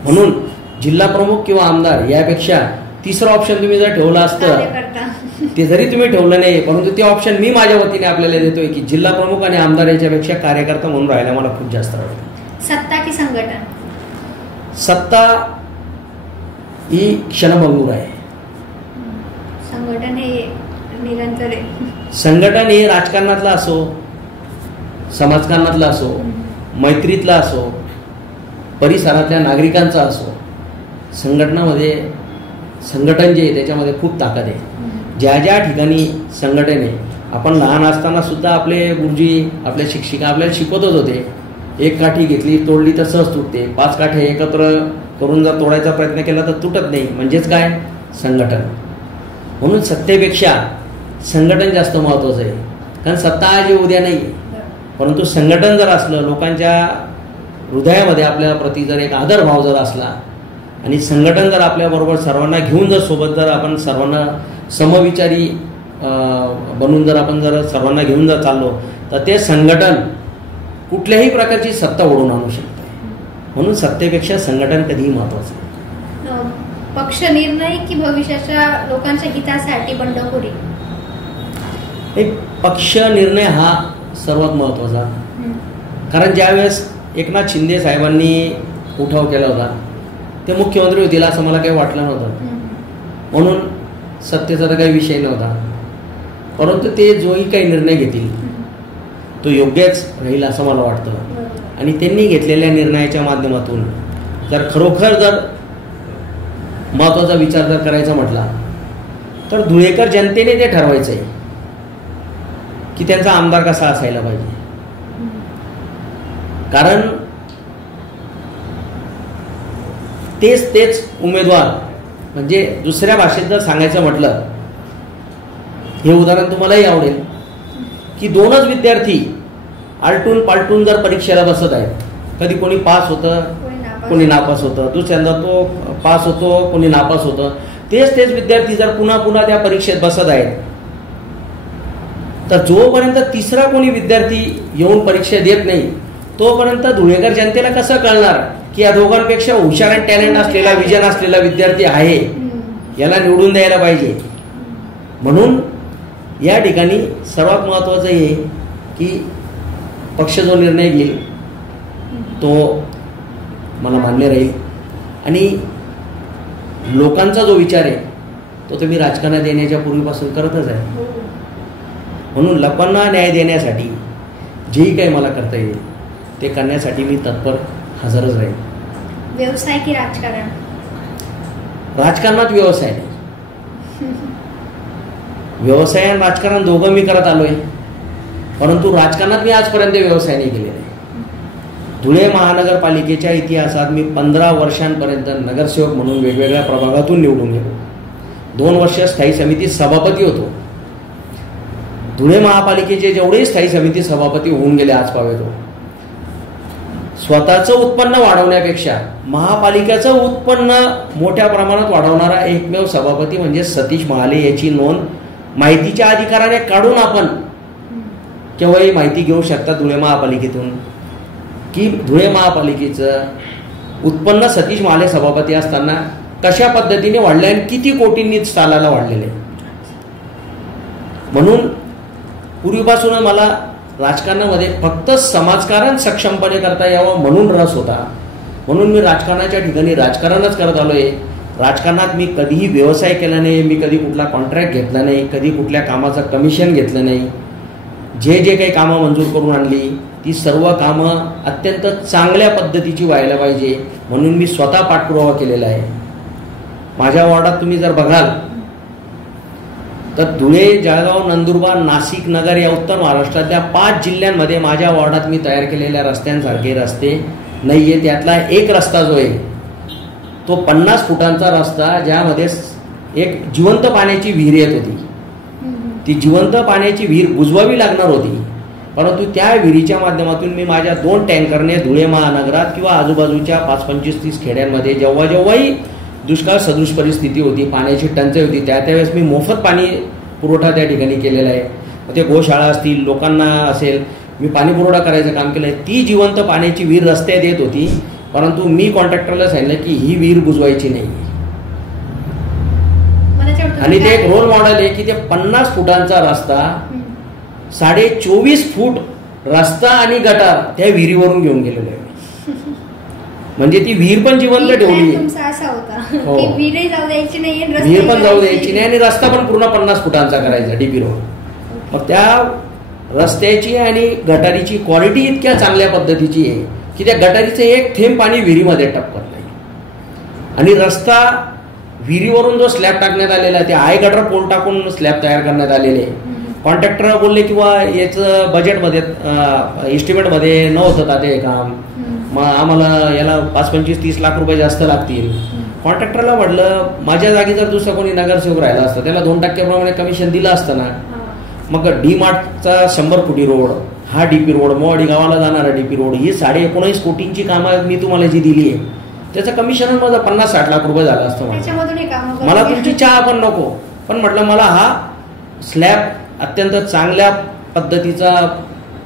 म्हणून जिल्हा प्रमुख किंवा आमदार यापेक्षा तिसरं ऑप्शन तुम्ही जर ठेवलं असतं, ते जरी तुम्ही ठेवलं नाही, परंतु ते ऑप्शन मी माझ्या वतीने आपल्याला देतोय की जिल्हा प्रमुख आणि आमदार याच्यापेक्षा कार्यकर्ता म्हणून राहायला मला खूप जास्त आवडेल. सत्ता की संघटन? सत्ता ही क्षणभंगूर आहे, संघटन हे निरंतर आहे. संघटन हे राजकारणातलं असो, समाजकारणातलं असो, मैत्रीतलं असो, परिसरातल्या नागरिकांचा असो, संघटन जे आहे त्याच्यामध्ये खूप ताकद आहे. ज्या ज्या ठिकाणी संघटन आहे, आपण लहान असताना सुद्धा आपले गुरुजी, आपल्या शिक्षिका आपल्याला शिकवतच होते, एक काठी घेतली तोडली तर सहज तुटते, 5 काठ्या एकत्र करून जर तोडायचा प्रयत्न केला तर तुटत नाही. म्हणजेच काय? संघटन. म्हणून सत्तेपेक्षा संघटन जास्त महत्त्वाचं आहे. कारण सत्ता आज उद्या नाही, परंतु संघटन जर असलं, लोकांच्या हृदयामध्ये आपल्या प्रती जर एक आदरभाव जर असला आणि संघटन जर आपल्याबरोबर सर्वांना घेऊन जर सोबत जर आपण सर्वांना समविचारी बनून जर आपण जर सर्वांना घेऊन जर चाललो तर ते संघटन कुठल्याही प्रकारची सत्ता ओढून आणू शकते. म्हणून सत्तेपेक्षा संघटन कधीही महत्त्वाचं आहे. पक्ष निर्णय की भविष्याच्या लोकांच्या हितासाठी बंडखोरी? पक्ष निर्णय हा सर्वात महत्त्वाचा. कारण ज्यावेळेस एकनाथ शिंदे साहेबांनी उठाव केला होता ते मुख्यमंत्री होतील असं मला काही वाटलं नव्हतं, म्हणून सत्तेचा तर काही विषय नव्हता. परंतु ते जोही काही निर्णय घेतील तो योग्यच राहील असं मला वाटतं. आणि त्यांनी घेतलेल्या निर्णयाच्या माध्यमातून जर खरोखर जर महत्त्वाचा विचार जर करायचा म्हटला तर धुळेकर जनतेने ते ठरवायचं आहे की त्यांचा आमदार कसा असायला पाहिजे. कारण तेच उमेदवार, म्हणजे दुसऱ्या भाषेत जर सांगायचं म्हटलं, हे उदाहरण तुम्हालाही आवडेल की 2च विद्यार्थी आलटून पालटून जर परीक्षेला बसत आहेत, कधी कोणी पास होतं कोणी नापास होतं, दुसऱ्यांदा तो पास होतो कोणी नापास होतं, तेच विद्यार्थी जर पुन्हा पुन्हा त्या परीक्षेत बसत आहेत तर जोपर्यंत तिसरा कोणी विद्यार्थी येऊन परीक्षा देत नाही तोपर्यंत धुळेकर जनतेला कसं कळणार की या दोघांपेक्षा हुशार आणि टॅलेंट असलेला, विजन असलेला विद्यार्थी आहे, याला निवडून द्यायला पाहिजे. म्हणून या ठिकाणी सर्वात महत्त्वाचं हे की पक्ष जो निर्णय घेईल तो मला मान्य राहील आणि लोकांचा जो विचार आहे तो तुम्ही राजकारणात येण्याच्या पूर्वीपासून करतच आहे. म्हणून लोकांना न्याय देण्यासाठी जेही काही मला करता येईल ते करण्यासाठी मी तत्पर हजरच राहील. व्यवसाय की राजकारण? राजकारणात व्यवसाय नाही, व्यवसाय आणि राजकारण दोघं मी करत आलोय, परंतु राजकारणात मी आजपर्यंत व्यवसाय नाही केलेला आहे. धुळे महानगरपालिकेच्या इतिहासात मी 15 वर्षांपर्यंत नगरसेवक म्हणून वेगवेगळ्या प्रभागातून निवडून गेलो. 2 वर्ष स्थायी समिती सभापती होतो. धुळे महापालिकेचे जेवढे स्थायी समिती सभापती होऊन गेले आज पावेतो, स्वतःचं उत्पन्न वाढवण्यापेक्षा महापालिकेचं उत्पन्न मोठ्या प्रमाणात वाढवणारा एकमेव सभापती म्हणजे सतीश महाले याची नोंद माहितीच्या अधिकाराने काढून आपण केव्हाही माहिती घेऊ शकता धुळे महापालिकेतून की धुळे महापालिकेचं उत्पन्न सतीश महाले सभापती असताना कशा पद्धतीने वाढले आणि किती कोटींनी चालायला वाढलेले. म्हणून पूर्वीपासून मला राजकारणामध्ये फक्त समाजकारण सक्षमपणे करता यावं म्हणून रस होता. म्हणून मी राजकारणाच्या ठिकाणी राजकारणच करत आलोय. राजकारणात मी कधीही व्यवसाय केला नाही, मी कधी कुठला कॉन्ट्रॅक्ट घेतला नाही, कधी कुठल्या कामाचं कमिशन घेतलं नाही. जे काही कामं मंजूर करून आणली ती सर्व कामं अत्यंत चांगल्या पद्धतीची व्हायला पाहिजे म्हणून मी स्वतः पाठपुरावा केलेला आहे. माझ्या वॉर्डात तुम्ही जर बघाल तर धुळे, जळगाव, नंदुरबार, नाशिक, नगर या उत्तर महाराष्ट्रातल्या 5 जिल्ह्यांमध्ये माझ्या वॉर्डात मी तयार केलेल्या रस्त्यांसारखे रस्ते नाही आहे. त्यातला एक रस्ता जो आहे तो 50 फुटांचा रस्ता, ज्यामध्ये एक जिवंत पाण्याची विहीर येत होती. ती जिवंत पाण्याची विहीर बुजवावी लागणार होती, परंतु त्या विहिरीच्या माध्यमातून मी माझ्या 2 टँकरने धुळे महानगरात किंवा आजूबाजूच्या 5, 25, 30 खेड्यांमध्ये जेव्हाही दुष्काळ सदृश परिस्थिती होती, पाण्याची टंचाई होती, त्यावेळेस मी मोफत पाणी पुरवठा त्या ठिकाणी केलेला आहे. ते गोशाळा असतील, लोकांना असेल, मी पाणी पुरवठा करायचं काम केलं आहे. ती जिवंत पाण्याची विहीर रस्त्यात येत होती, परंतु मी कॉन्ट्रॅक्टरला सांगितलं की ही विहीर बुजवायची नाही. आणि ते एक रोल मॉडेल आहे की ते 50 फुटांचा रस्ता 24.5 फूट रस्ता आणि गटार त्या विहिरीवरून घेऊन गेलेलो आहे. म्हणजे ती विहीर पण जिवंत ठेवली. हो, विहीर पण जाऊ द्यायची नाही आणि रस्ता पण पूर्ण 50 फुटांचा करायचा डीपी रोड. मग त्या रस्त्याची आणि गटारीची क्वालिटी इतक्या चांगल्या पद्धतीची आहे की त्या गटारीचं एक थेंब पाणी विहिरीमध्ये टपकत नाही. आणि रस्ता विहिरीवरून जो स्लॅब टाकण्यात आलेला आहे, ते आय गटर पोल टाकून स्लॅब तयार करण्यात आलेले. कॉन्ट्रॅक्टर बोलले किंवा याचं बजेटमध्ये एस्टिमेटमध्ये नव्हतं ताते हे काम, मग आम्हाला याला 5, 25, 30 लाख रुपये जास्त लागतील. कॉन्ट्रॅक्टरला म्हटलं माझ्या जागी जर दुसरा कोणी नगरसेवक राहिला असतं त्याला 2% प्रमाणे कमिशन दिलं असतं ना. मग डी मार्टचा 100 फुटी रोड, हा डीपी रोड, मोवाडी गावाला जाणारा डीपी रोड, ही 19.5 कोटींची कामं मी तुम्हाला जी दिली आहे त्याचं कमिशन माझं 50-60 लाख रुपये झालं असतं. मला तुमची चहा पण नको, पण म्हटलं मला हा स्लॅब अत्यंत चांगल्या पद्धतीचा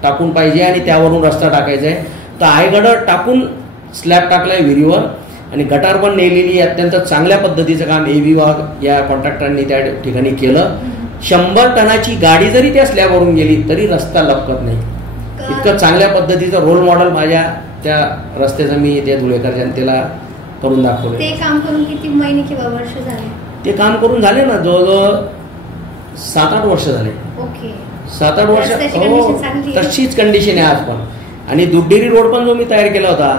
टाकून पाहिजे आणि त्यावरून रस्ता टाकायचा आहे. तर आयगडर टाकून स्लॅब टाकलाय विहिरीवर आणि गटार पण नेलेली अत्यंत चांगल्या पद्धतीचं काम ए विभाग या कॉन्ट्रॅक्टरांनी त्या ठिकाणी केलं. 100 टनाची गाडी जरी त्या स्लॅबवरून गेली तरी रस्ता लपकत नाही. इतकं चांगल्या पद्धतीचं रोल मॉडेल माझ्या त्या रस्त्याचं मी त्या धुळेकर जनतेला करून दाखवलं. ते काम करून किती महिने किंवा वर्ष झाले? ते काम करून झाले ना जवळजवळ 7-8 वर्ष झाले. 7-8 वर्ष तशीच कंडिशन आहे आज पण. आणि दुड्डेरी रोड पण जो मी तयार केला होता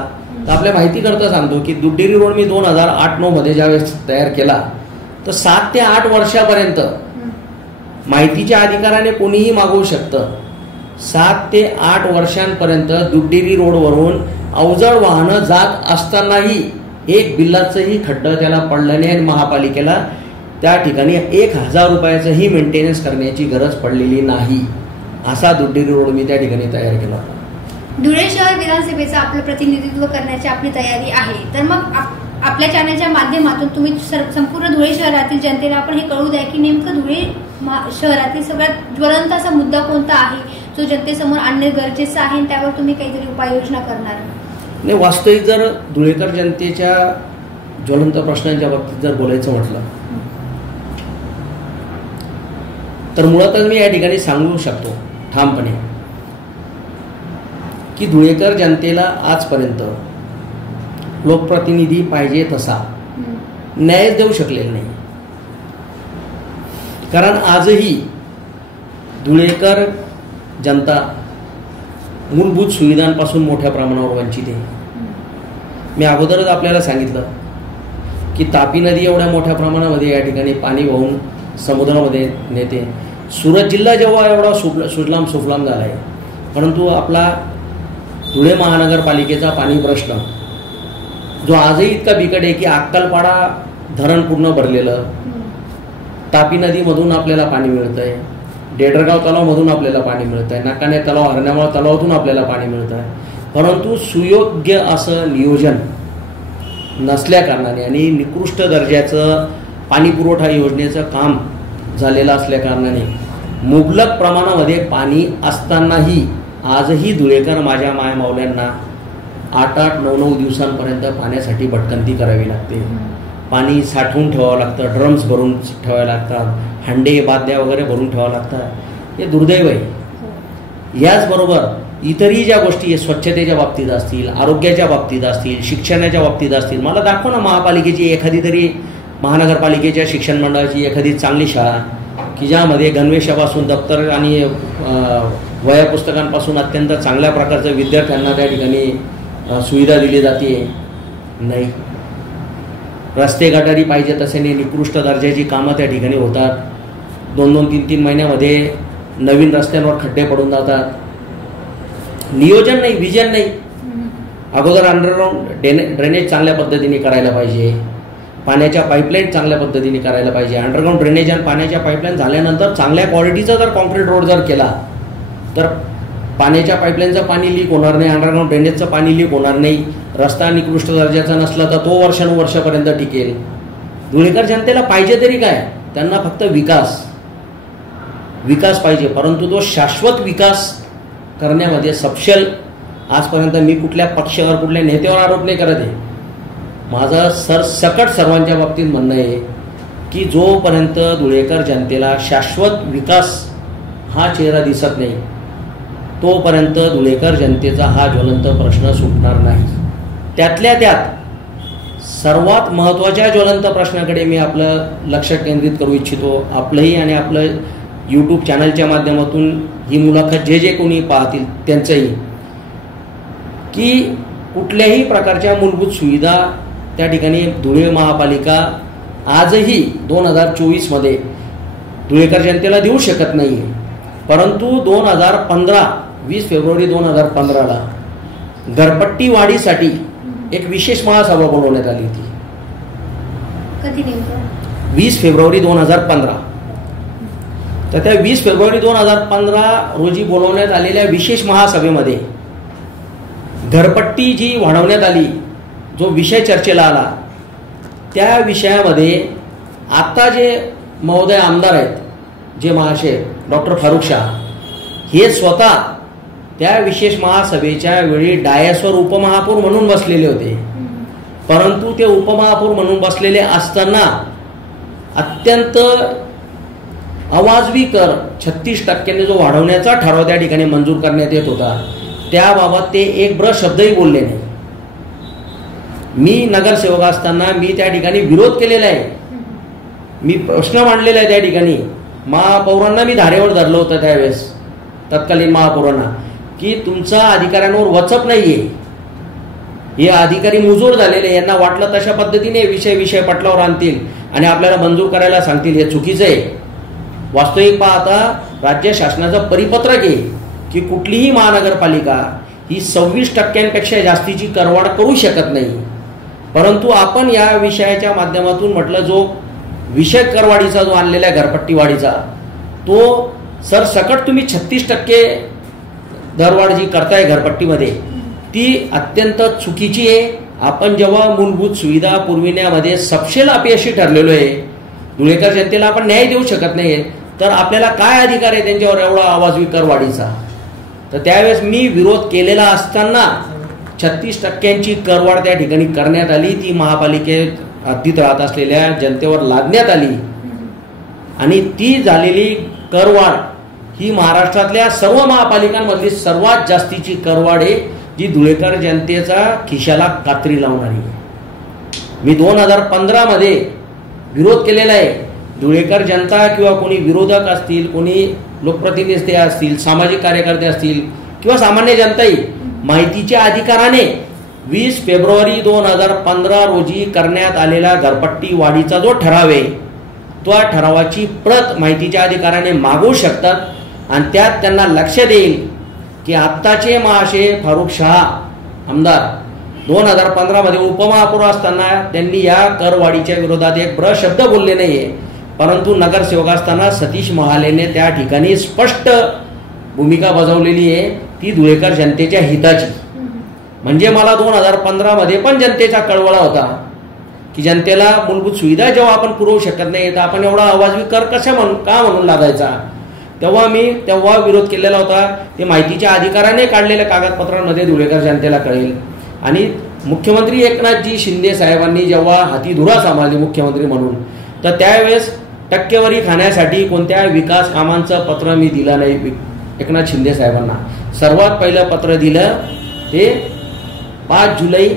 तर आपल्या माहिती करता सांगतो की दुड्डेरी रोड मी 2008-9 मध्ये ज्यावेळेस तयार केला तर 7 ते 8 वर्षापर्यंत माहितीच्या अधिकाराने कोणीही मागवू शकतं. 7 ते 8 वर्षांपर्यंत दुड्डेरी रोडवरून अवजड वाहनं जात असतानाही एक बिल्लाचंही खड्डं त्याला पडलं नाही आणि महापालिकेला त्या ठिकाणी 1000 रुपयाचंही मेंटेनन्स करण्याची गरज पडलेली नाही. असा दुड्डेरी रोड मी त्या ठिकाणी तयार केला होता. धुळे शहर विधानसभेचं आपलं प्रतिनिधित्व करण्याची आपली तयारी आहे. तर मग आपल्या चॅनलच्या माध्यमातून तुम्ही संपूर्ण धुळे शहरातील जनतेला आपण हे कळू द्या की नेमकं धुळे शहरातील सगळ्यात ज्वलंत असा मुद्दा कोणता आहे जो जनतेसमोर आणणे गरजेचं आहे, त्यावर तुम्ही काहीतरी उपाययोजना करणार नाही. वास्तविक जर धुळेकर जनतेच्या ज्वलंत प्रश्नांच्या बाबतीत जर बोलायचं म्हटलं तर मुळातच मी या ठिकाणी सांगू शकतो ठामपणे की धुळेकर जनतेला आजपर्यंत लोकप्रतिनिधी पाहिजे तसा न्याय देऊ शकलेला नाही. कारण आजही धुळेकर जनता मूलभूत सुविधांपासून मोठ्या प्रमाणावर वंचित आहे. मी अगोदरच आपल्याला सांगितलं की तापी नदी एवढ्या मोठ्या प्रमाणामध्ये या ठिकाणी पाणी वाहून समुद्रामध्ये नेते. सुरत जिल्हा जेव्हा एवढा सुजलाम सुफलाम झाला आहे, परंतु आपला धुळे महानगरपालिकेचा पाणी प्रश्न जो आजही इतका बिकट आहे की अक्कलपाडा धरण पूर्ण भरलेलं, तापी नदीमधून आपल्याला पाणी मिळतंय, डेडरगाव तलावमधून आपल्याला पाणी मिळतंय, नाकाने तलाव, हरण्यामाळ तलावातून आपल्याला पाणी मिळतंय, परंतु सुयोग्य असं नियोजन नसल्या कारणाने आणि निकृष्ट दर्जाचं पाणी पुरवठा योजनेचं काम झालेलं असल्या कारणाने मुबलक प्रमाणामध्ये पाणी असतानाही आजही धुळेकर माझ्या मायमावल्यांना 8-8, 9-9 दिवसांपर्यंत पाण्यासाठी भटकंती करावी लागते. पाणी साठवून ठेवावं लागतं, ड्रम्स भरून ठेवावे लागतात, हंडे बादल्या वगैरे भरून ठेवावं लागतात. हे दुर्दैव आहे. याचबरोबर इतरही ज्या गोष्टी स्वच्छतेच्या बाबतीत असतील, आरोग्याच्या बाबतीत असतील, शिक्षणाच्या बाबतीत असतील, मला दाखवा ना महापालिकेची एखादी तरी, महानगरपालिकेच्या शिक्षण मंडळाची एखादी चांगली शाळा की ज्यामध्ये गणवेशापासून दप्तर आणि वह्या पुस्तकांपासून अत्यंत चांगल्या प्रकारचं विद्यार्थ्यांना त्या ठिकाणी सुविधा दिली जाते. नाही. रस्ते गटारी पाहिजे तसे निकृष्ट दर्जाची कामं त्या ठिकाणी होतात. 2-2, 3-3 महिन्यामध्ये नवीन रस्त्यांवर खड्डे पडून जातात. नियोजन नाही, विजन नाही. अगोदर अंडरग्राऊंड ड्रेनेज चांगल्या पद्धतीने करायला पाहिजे, पाण्याच्या पाईपलाईन चांगल्या पद्धतीने करायला पाहिजे. अंडरग्राऊंड ड्रेनेज आणि पाण्याच्या पाईपलाईन झाल्यानंतर चांगल्या क्वालिटीचा जर कॉन्क्रीट रोड जर केला तर पाण्याच्या पाईपलाईनचं पाणी लीक होणार नाही, अंडरग्राऊंड ड्रेनेजचं पाणी लीक होणार नाही. रस्ता निकृष्ट दर्जाचा नसला तर तो वर्षानुवर्षापर्यंत टिकेल. धुळेकर जनतेला पाहिजे तरी काय, त्यांना फक्त विकास पाहिजे, परंतु तो शाश्वत विकास करण्यामध्ये सपशेल आजपर्यंत मी कुठल्या पक्षावर, कुठल्या नेत्यावर आरोप नाही करत आहे. माझं सरसकट सर्वांच्या बाबतीत म्हणणं आहे की जोपर्यंत धुळेकर जनतेला शाश्वत विकास हा चेहरा दिसत नाही तोपर्यंत धुळेकर जनतेचा हा ज्वलंत प्रश्न सुटणार नाही. त्यातल्या त्यात सर्वात महत्त्वाच्या ज्वलंत प्रश्नाकडे मी आपलं लक्ष केंद्रित करू इच्छितो. आपलंही आणि आपलं यूट्यूब चॅनलच्या माध्यमातून ही मुलाखत जे कोणी पाहतील त्यांचंही, की कुठल्याही प्रकारच्या मूलभूत सुविधा त्या ठिकाणी धुळे महापालिका आजही 2024 धुळेकर जनतेला देऊ शकत नाही आहे. परंतु 2015 फेब्रुवारी 2015 घरपट्टी वाढीसाठी एक विशेष महासभा बोलवण्यात आली होती. कधी नेमकं? 20 फेब्रुवारी 2015. तर त्या 20 फेब्रुवारी 2015 रोजी बोलवण्यात आलेल्या विशेष महासभेमध्ये घरपट्टी जी वाढवण्यात आली, जो विषय चर्चेला आला, त्या विषयामध्ये आता जे महोदय आमदार आहेत, जे महाशय डॉक्टर फारुख शाह, हे स्वतः त्या विशेष महासभेच्या वेळी डायसवर उपमहापौर म्हणून बसलेले होते. परंतु ते उपमहापौर म्हणून बसलेले असताना अत्यंत अवाजवी कर 36% जो वाढवण्याचा ठराव त्या ठिकाणी मंजूर करण्यात येत होता, त्याबाबत ते एक शब्दही बोलले नाही. मी नगरसेवक असताना मी त्या ठिकाणी विरोध केलेला आहे, मी प्रश्न मांडलेला आहे त्या ठिकाणी. महापौरांना मी धारेवर धरलं होतं त्यावेळेस, तत्कालीन महापौरांना, की तुमचा अधिकाऱ्यांवर वचक नाहीये, हे अधिकारी मुजोर झालेले, यांना वाटलं तशा पद्धतीने विषय पटलावर आणतील आणि आपल्याला मंजूर करायला सांगतील. हे चुकीचं आहे. वास्तविक पाहता राज्य शासनाचं परिपत्रक आहे की कुठलीही महानगरपालिका ही 26% जास्तीची करवाढ करू शकत नाही. परंतु आपण या विषयाच्या माध्यमातून म्हटलं, जो विषय करवाढीचा जो आणलेला घरपट्टी वाढीचा, तो सरसकट तुम्ही 36% दरवाढ जी करताय घरपट्टीमध्ये, ती अत्यंत चुकीची आहे. आपण जेव्हा मूलभूत सुविधा पुरविण्यामध्ये सपशेल अपयशी ठरलेलो आहे, धुळेकर जनतेला आपण न्याय देऊ शकत नाही, तर आपल्याला काय अधिकार आहे त्यांच्यावर एवढा आवाजवी करवाढीचा. तर त्यावेळेस मी विरोध केलेला असताना 36% करवाढ त्या ठिकाणी करण्यात आली. ती महापालिकेत हद्दीत राहत असलेल्या जनतेवर लादण्यात आली आणि ती झालेली करवाढ ही महाराष्ट्रातल्या सर्व महापालिकांमधली सर्वात जास्तीची करवाढ आहे, जी धुळेकर जनतेचा खिशाला कात्री लावणारी आहे. मी 2015 विरोध केलेला आहे. धुळेकर जनता किंवा कोणी विरोधक असतील, कोणी लोकप्रतिनिधी असतील, सामाजिक कार्यकर्ते असतील किंवा सामान्य जनताही माहितीच्या अधिकाराने 20 फेब्रुवारी 2015 रोजी करण्यात आलेला घरपट्टी वाढीचा जो ठराव आहे, त्या ठरावाची प्रत माहितीच्या अधिकाराने मागवू शकतात आणि त्यात त्यांना लक्ष देईल की आत्ताचे महाशय फारुख शाह आमदार 2015 उपमहापौर असताना त्यांनी या करवाढीच्या विरोधात एक शब्द बोलले नाहीये. परंतु नगरसेवक असताना सतीश महालेने त्या ठिकाणी स्पष्ट भूमिका बजावलेली आहे, ती धुळेकर जनतेच्या हिताची. म्हणजे मला 2015 पण जनतेचा कळवळा होता की जनतेला मूलभूत सुविधा जेव्हा आपण पुरवू शकत नाही तर आपण एवढा आवाजवी कर का म्हणून लादायचा. तेव्हा विरोध केलेला होता. ते माहितीच्या अधिकाराने काढलेल्या कागदपत्रांमध्ये धुळेकर जनतेला कळेल. आणि मुख्यमंत्री एकनाथजी शिंदे साहेबांनी जेव्हा हाती धुरा सांभाळली मुख्यमंत्री म्हणून, तर त्यावेळेस टक्केवारी खाण्यासाठी कोणत्या विकास कामांचं पत्र मी दिलं नाही एकनाथ शिंदे साहेबांना. सर्वात पहिलं पत्र दिलं ते 5 जुलै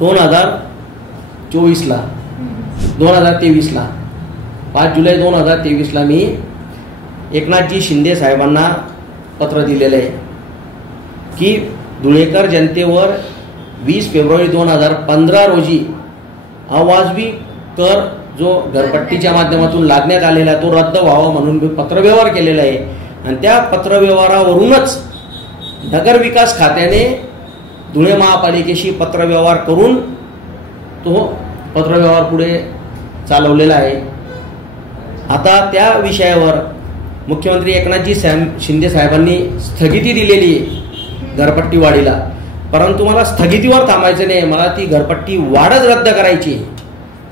2023ला 5 जुलै 2023ला मी एकनाथजी शिंदे साहेबांना पत्र दिलेलं आहे की धुळेकर जनतेवर 20 फेब्रुवारी 2015 रोजी अवाजवी कर जो घरपट्टीच्या माध्यमातून लादण्यात आलेला तो रद्द व्हावा म्हणून मी पत्रव्यवहार केलेला आहे. आणि त्या पत्रव्यवहारावरूनच नगरविकास खात्याने धुळे महापालिकेशी पत्रव्यवहार करून तो पत्रव्यवहार पुढे चालवलेला आहे. आता त्या विषयावर मुख्यमंत्री एकनाथजी शिंदे साहेबांनी स्थगिती दिलेली आहे घरपट्टी वाढीला. परंतु मला स्थगितीवर थांबायचं नाही, मला ती घरपट्टी वाढच रद्द करायची.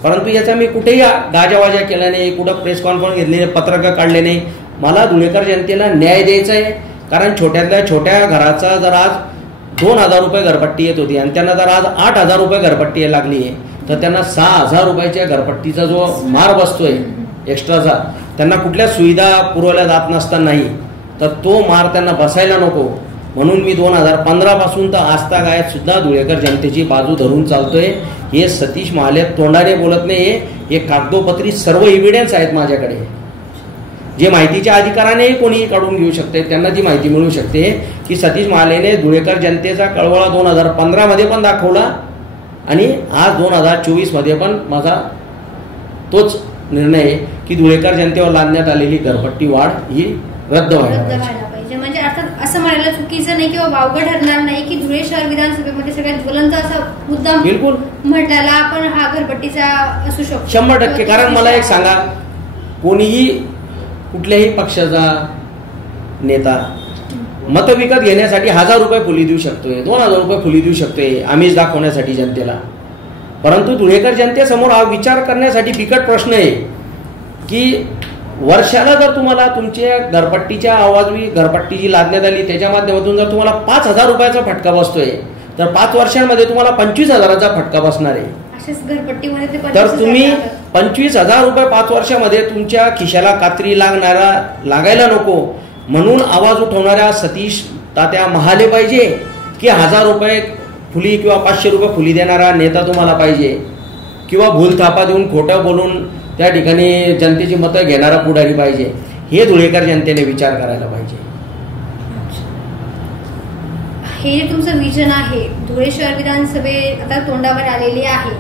परंतु याचा मी कुठेही गाजावाजा केला नाही, कुठं प्रेस कॉन्फरन्स घेतली नाही, पत्रकं काढले नाही. मला धुळेकर जनतेला न्याय द्यायचा आहे. कारण छोट्यातल्या छोट्या घराचा जर आज 2,000 रुपये घरपट्टी येत होती आणि त्यांना जर आज 8,000 रुपये घरपट्टी लागली आहे, तर त्यांना 6,000 रुपयाच्या घरपट्टीचा जो मार बसतोय एक्स्ट्राचा, त्यांना कुठल्या सुविधा पुरवल्या जात नसतानाही, तर तो मार त्यांना बसायला नको म्हणून मी 2015 पासून तर आजतागायत सुद्धा धुळेकर जनतेची बाजू धरून चालतोय. हे सतीश महाले तोंडाने बोलत नाही, हे कागदोपत्री सर्व एव्हिडन्स आहेत माझ्याकडे, जे माहितीच्या अधिकाराने कोणीही काढून घेऊ शकते. त्यांना ती माहिती मिळू शकते की सतीश महालेने धुळेकर जनतेचा कळवळा 2015 मध्ये पण दाखवला आणि आज 2024 मध्ये पण माझा तोच निर्णय आहे की धुळेकर जनतेवर लादण्यात आलेली घरपट्टी वाढ ही रद्द व्हायला पाहिजे. म्हणजे अर्थात असं म्हणायला चुकीचं नाही किंवा वावगं ठरणार नाही की धुळे शहर विधानसभेमध्ये सगळ्यात ज्वलंत असा मुद्दा बिलकुल म्हटल्याला आपण हा घरपट्टीचा असू शकतो 100%. कारण मला एक सांगा, कोणीही कुठल्याही पक्षाचा नेता मत विकत घेण्यासाठी 1,000 रुपये फुली देऊ शकतोय, 2,000 रुपये फुली देऊ शकतोय आमिष दाखवण्यासाठी जनतेला. परंतु धुळेकर जनतेसमोर हा विचार करण्यासाठी बिकट प्रश्न आहे की वर्षाला जर तुम्हाला तुमच्या घरपट्टीच्या आवाजवी घरपट्टी जी लादण्यात आली त्याच्या माध्यमातून जर तुम्हाला 5,000 रुपयाचा फटका बसतोय, तर 5 वर्षांमध्ये तुम्हाला 25,000चा फटका बसणार आहे. तर तुम्ही 25,000 रुपये 5 वर्षामध्ये तुमच्या खिशाला कात्री लागायला नको म्हणून आवाज उठवणाऱ्या सतीश तात्या महाले पाहिजे की 1,000 रुपये फुली किंवा 500 रुपये फुली देणारा नेता तुम्हाला पाहिजे, किंवा भूलथापा देऊन खोटं बोलून त्या ठिकाणी जनतेची मतं घेणारा पुढारी पाहिजे? हे धुळेकर जनतेने विचार करायला पाहिजे. हे जे तुमचं विजन आहे, धुळे शहर विधानसभे आता तोंडावर आलेली आहे,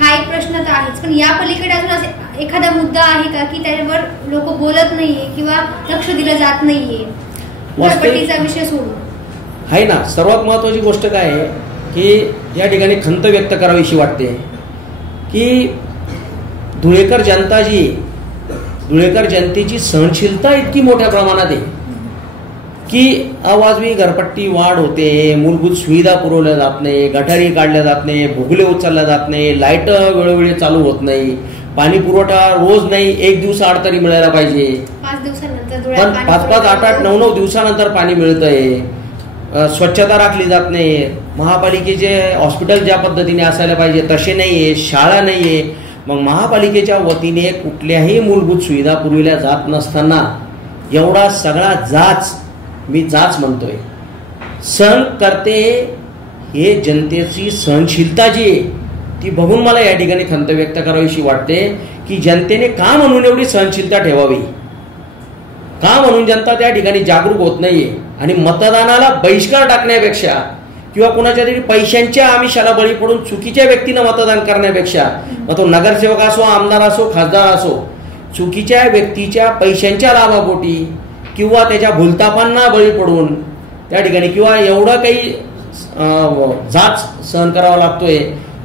हा एक प्रश्न तर आहेच, पण या पलीकडे अजून असे एखादा मुद्दा आहे का की त्यावर लोक बोलत नाहीये किंवा लक्ष दिलं जात नाहीये? घरपट्टीचा विषय सोडून आहे ना. सर्वात महत्वाची गोष्ट काय आहे की या ठिकाणी खंत व्यक्त करावीशी वाटते की धुळेकर जनतेची सहनशीलता इतकी मोठ्या प्रमाणात आहे की अवाजवी घरपट्टी वाढ होते, मूलभूत सुविधा पुरवल्या जात नाही, गटारी काढल्या जात नाही, भुगले उचलल्या जात नाही, लाईट वेळोवेळी चालू होत नाही, पाणी पुरवठा रोज नाही 1 दिवस आड तरी मिळायला पाहिजे, 5 दिवसानंतर पण 5-5, 8-8, 9-9 दिवसानंतर पाणी मिळतंय, स्वच्छता राखली जात नाही, महापालिकेचे हॉस्पिटल ज्या पद्धतीने असायला पाहिजे तसे नाहीये, शाळा नाहीये. मग महापालिकेच्या वतीने कुठल्याही मूलभूत सुविधा पुरविल्या जात नसताना एवढा सगळा मी जाच म्हणतोय, सहन करते. हे जनतेची सहनशीलता जी आहे ती बघून मला या ठिकाणी खंत व्यक्त करावीशी वाटते की जनतेने का म्हणून एवढी सहनशीलता ठेवावी, का म्हणून जनता त्या ठिकाणी जागरूक होत नाहीये आणि मतदानाला बहिष्कार टाकण्यापेक्षा किंवा कुणाच्या तरी पैशांच्या आमिषाला बळी पडून चुकीच्या व्यक्तीनं मतदान करण्यापेक्षा, मग तो नगरसेवक असो, आमदार असो, खासदार असो, चुकीच्या व्यक्तीच्या पैशांच्या लाभापोटी किंवा त्याच्या भूलतापांना बळी पडून त्या ठिकाणी किंवा एवढं काही जाच सहन करावा लागतोय,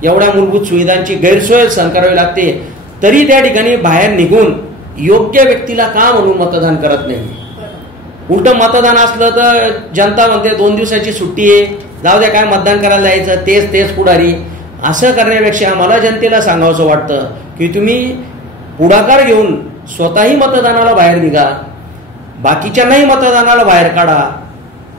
एवढ्या मूलभूत सुविधांची गैरसोय सहन करावी लागते, तरी त्या ठिकाणी बाहेर निघून योग्य व्यक्तीला का म्हणून मतदान करत नाही. उलट मतदान असलं तर जनता म्हणते 2 दिवसाची सुट्टी आहे, जाऊ द्या काय मतदान करायला जायचं, तेच पुढारी. असं करण्यापेक्षा मला जनतेला सांगावंसं वाटतं की तुम्ही पुढाकार घेऊन स्वतःही मतदानाला बाहेर निघा. बाकीच्यांनाही मतदानाला बाहेर काढा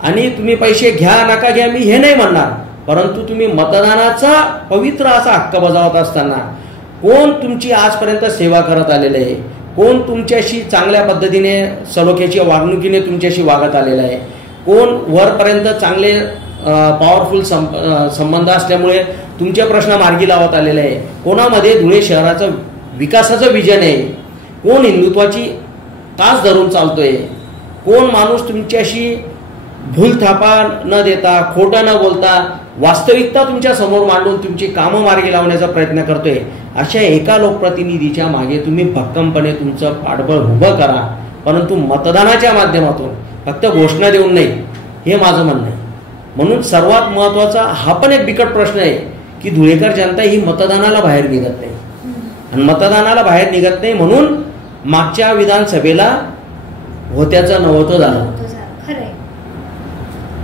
आणि तुम्ही पैसे घ्या नका घ्या मी हे नाही म्हणणार, परंतु तुम्ही मतदानाचा पवित्र असा हक्क बजावत असताना कोण तुमची आजपर्यंत सेवा करत आलेलं आहे, कोण तुमच्याशी चांगल्या पद्धतीने सलोख्याची वागणुकीने तुमच्याशी वागत आलेलं आहे, कोण वरपर्यंत चांगले पॉवरफुल संबंध असल्यामुळे तुमचे प्रश्न मार्गी लावत आलेले आहे, कोणामध्ये धुळे शहराचं विकासाचं विजन आहे, कोण हिंदुत्वाची तास धरून चालतोय, कोण माणूस तुमच्याशी भूलथापा न देता खोटं न बोलता वास्तविकता तुमच्या समोर मांडून तुमची कामं मार्गी लावण्याचा प्रयत्न करतोय, अशा एका लोकप्रतिनिधीच्या मागे तुम्ही भक्कमपणे तुमचं पाठबळ उभं करा, परंतु मतदानाच्या माध्यमातून फक्त घोषणा देऊन नाही, हे माझं म्हणणं आहे. म्हणून सर्वात महत्वाचा हा पण एक बिकट प्रश्न आहे की धुळेकर जनता ही मतदानाला बाहेर निघत नाही आणि मतदानाला बाहेर निघत नाही म्हणून मागच्या विधानसभेला होत्याचं नव्हतं झालं. खरंय.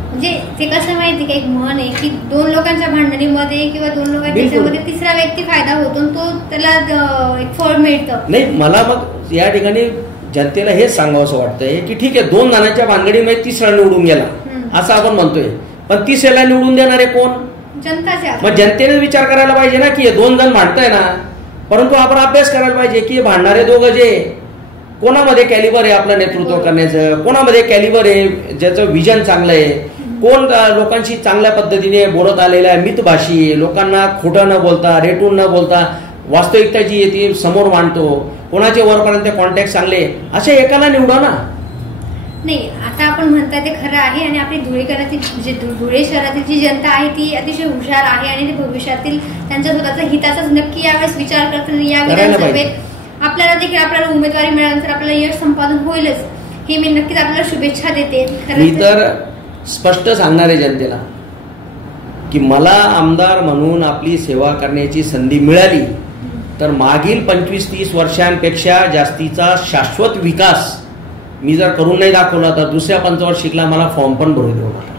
म्हणजे ते कसं माहिती का, एक म्हण आहे की दोन लोकांच्या भांडणीमध्ये किंवा दोन लोकांच्या तिसरा व्यक्ती फायदा होतो, तो त्याला एक फळ मिळतं. नाही, मला मग या ठिकाणी जनतेला हेच सांगावं वाटतंय की ठीक आहे, दोन जणांच्या भानगडीमध्ये तिसरा निवडून गेला असं आपण म्हणतोय, पण तिसऱ्याला निवडून देणारे कोण? जनताचे. मग जनतेने विचार करायला पाहिजे ना की दोन जण भांडताय ना, परंतु आपण अभ्यास करायला पाहिजे की भांडणारे दोघं जे कोणामध्ये कॅलिबर आहे आपलं नेतृत्व करण्याचं, कोणामध्ये कॅलिबर आहे ज्याचं विजन चांगलं आहे, कोण लोकांशी चांगल्या पद्धतीने बोलत आलेला आहे, मितभाषी, लोकांना खोटं न बोलता रेटून न बोलता वास्तविकता जी येते समोर मांडतो, कोणाचे वरपर्यंत कॉन्टॅक्ट चांगले, अशा एकाला निवडा ना. नाही, आता आपण म्हणताय ते खरं आहे आणि आपली धुळे शहरातील जी जनता आहे ती अतिशय हुशार आहे आणि ते भविष्यातील त्यांच्या स्वतःच्या हिताचाच नक्की यावेळेस विचार करतील. या विधानसभेत आपल्याला देखील आपल्याला उमेदवारी मिळाल्यानंतर आपल्याला यश संपादन होईलच, हे मी नक्कीच आपल्याला शुभेच्छा देते. मी तर स्पष्ट सांगणार आहे जनतेला की मला आमदार म्हणून आपली सेवा करण्याची संधी मिळाली तर मागील 25-30 वर्षांपेक्षा जास्तीचा शाश्वत विकास मी जर करून नाही दाखवला तर दुसऱ्या पंचवार्षिकला मला फॉर्म पण भरून देऊ नका.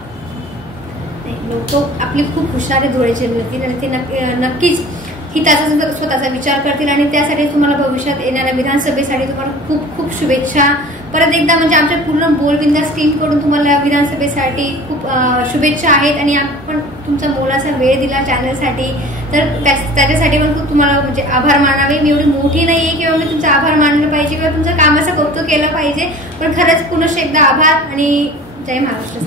लोक आपली खूप हुशार आहे धुळेचे आणि ते नक्कीच हिताचा स्वतःचा विचार करतील आणि त्यासाठी तुम्हाला भविष्यात येणाऱ्या विधानसभेसाठी तुम्हाला खूप खूप शुभेच्छा. परत एकदा म्हणजे आमच्या पूर्ण बोलबिंदास टीम कडून तुम्हाला विधानसभेसाठी खूप शुभेच्छा आहेत आणि आपण तुमचा मोलाचा वेळ दिला चॅनलसाठी, तर त्याच्यासाठी पण खूप तुम्हाला म्हणजे आभार मानावे. मी एवढी मोठी नाहीये किंवा मी तुमचा आभार मानलं पाहिजे किंवा तुमच्या कामाचं कौतुक केलं पाहिजे, पण खरंच पुन्हा एकदा आभार आणि जय महाराष्ट्र.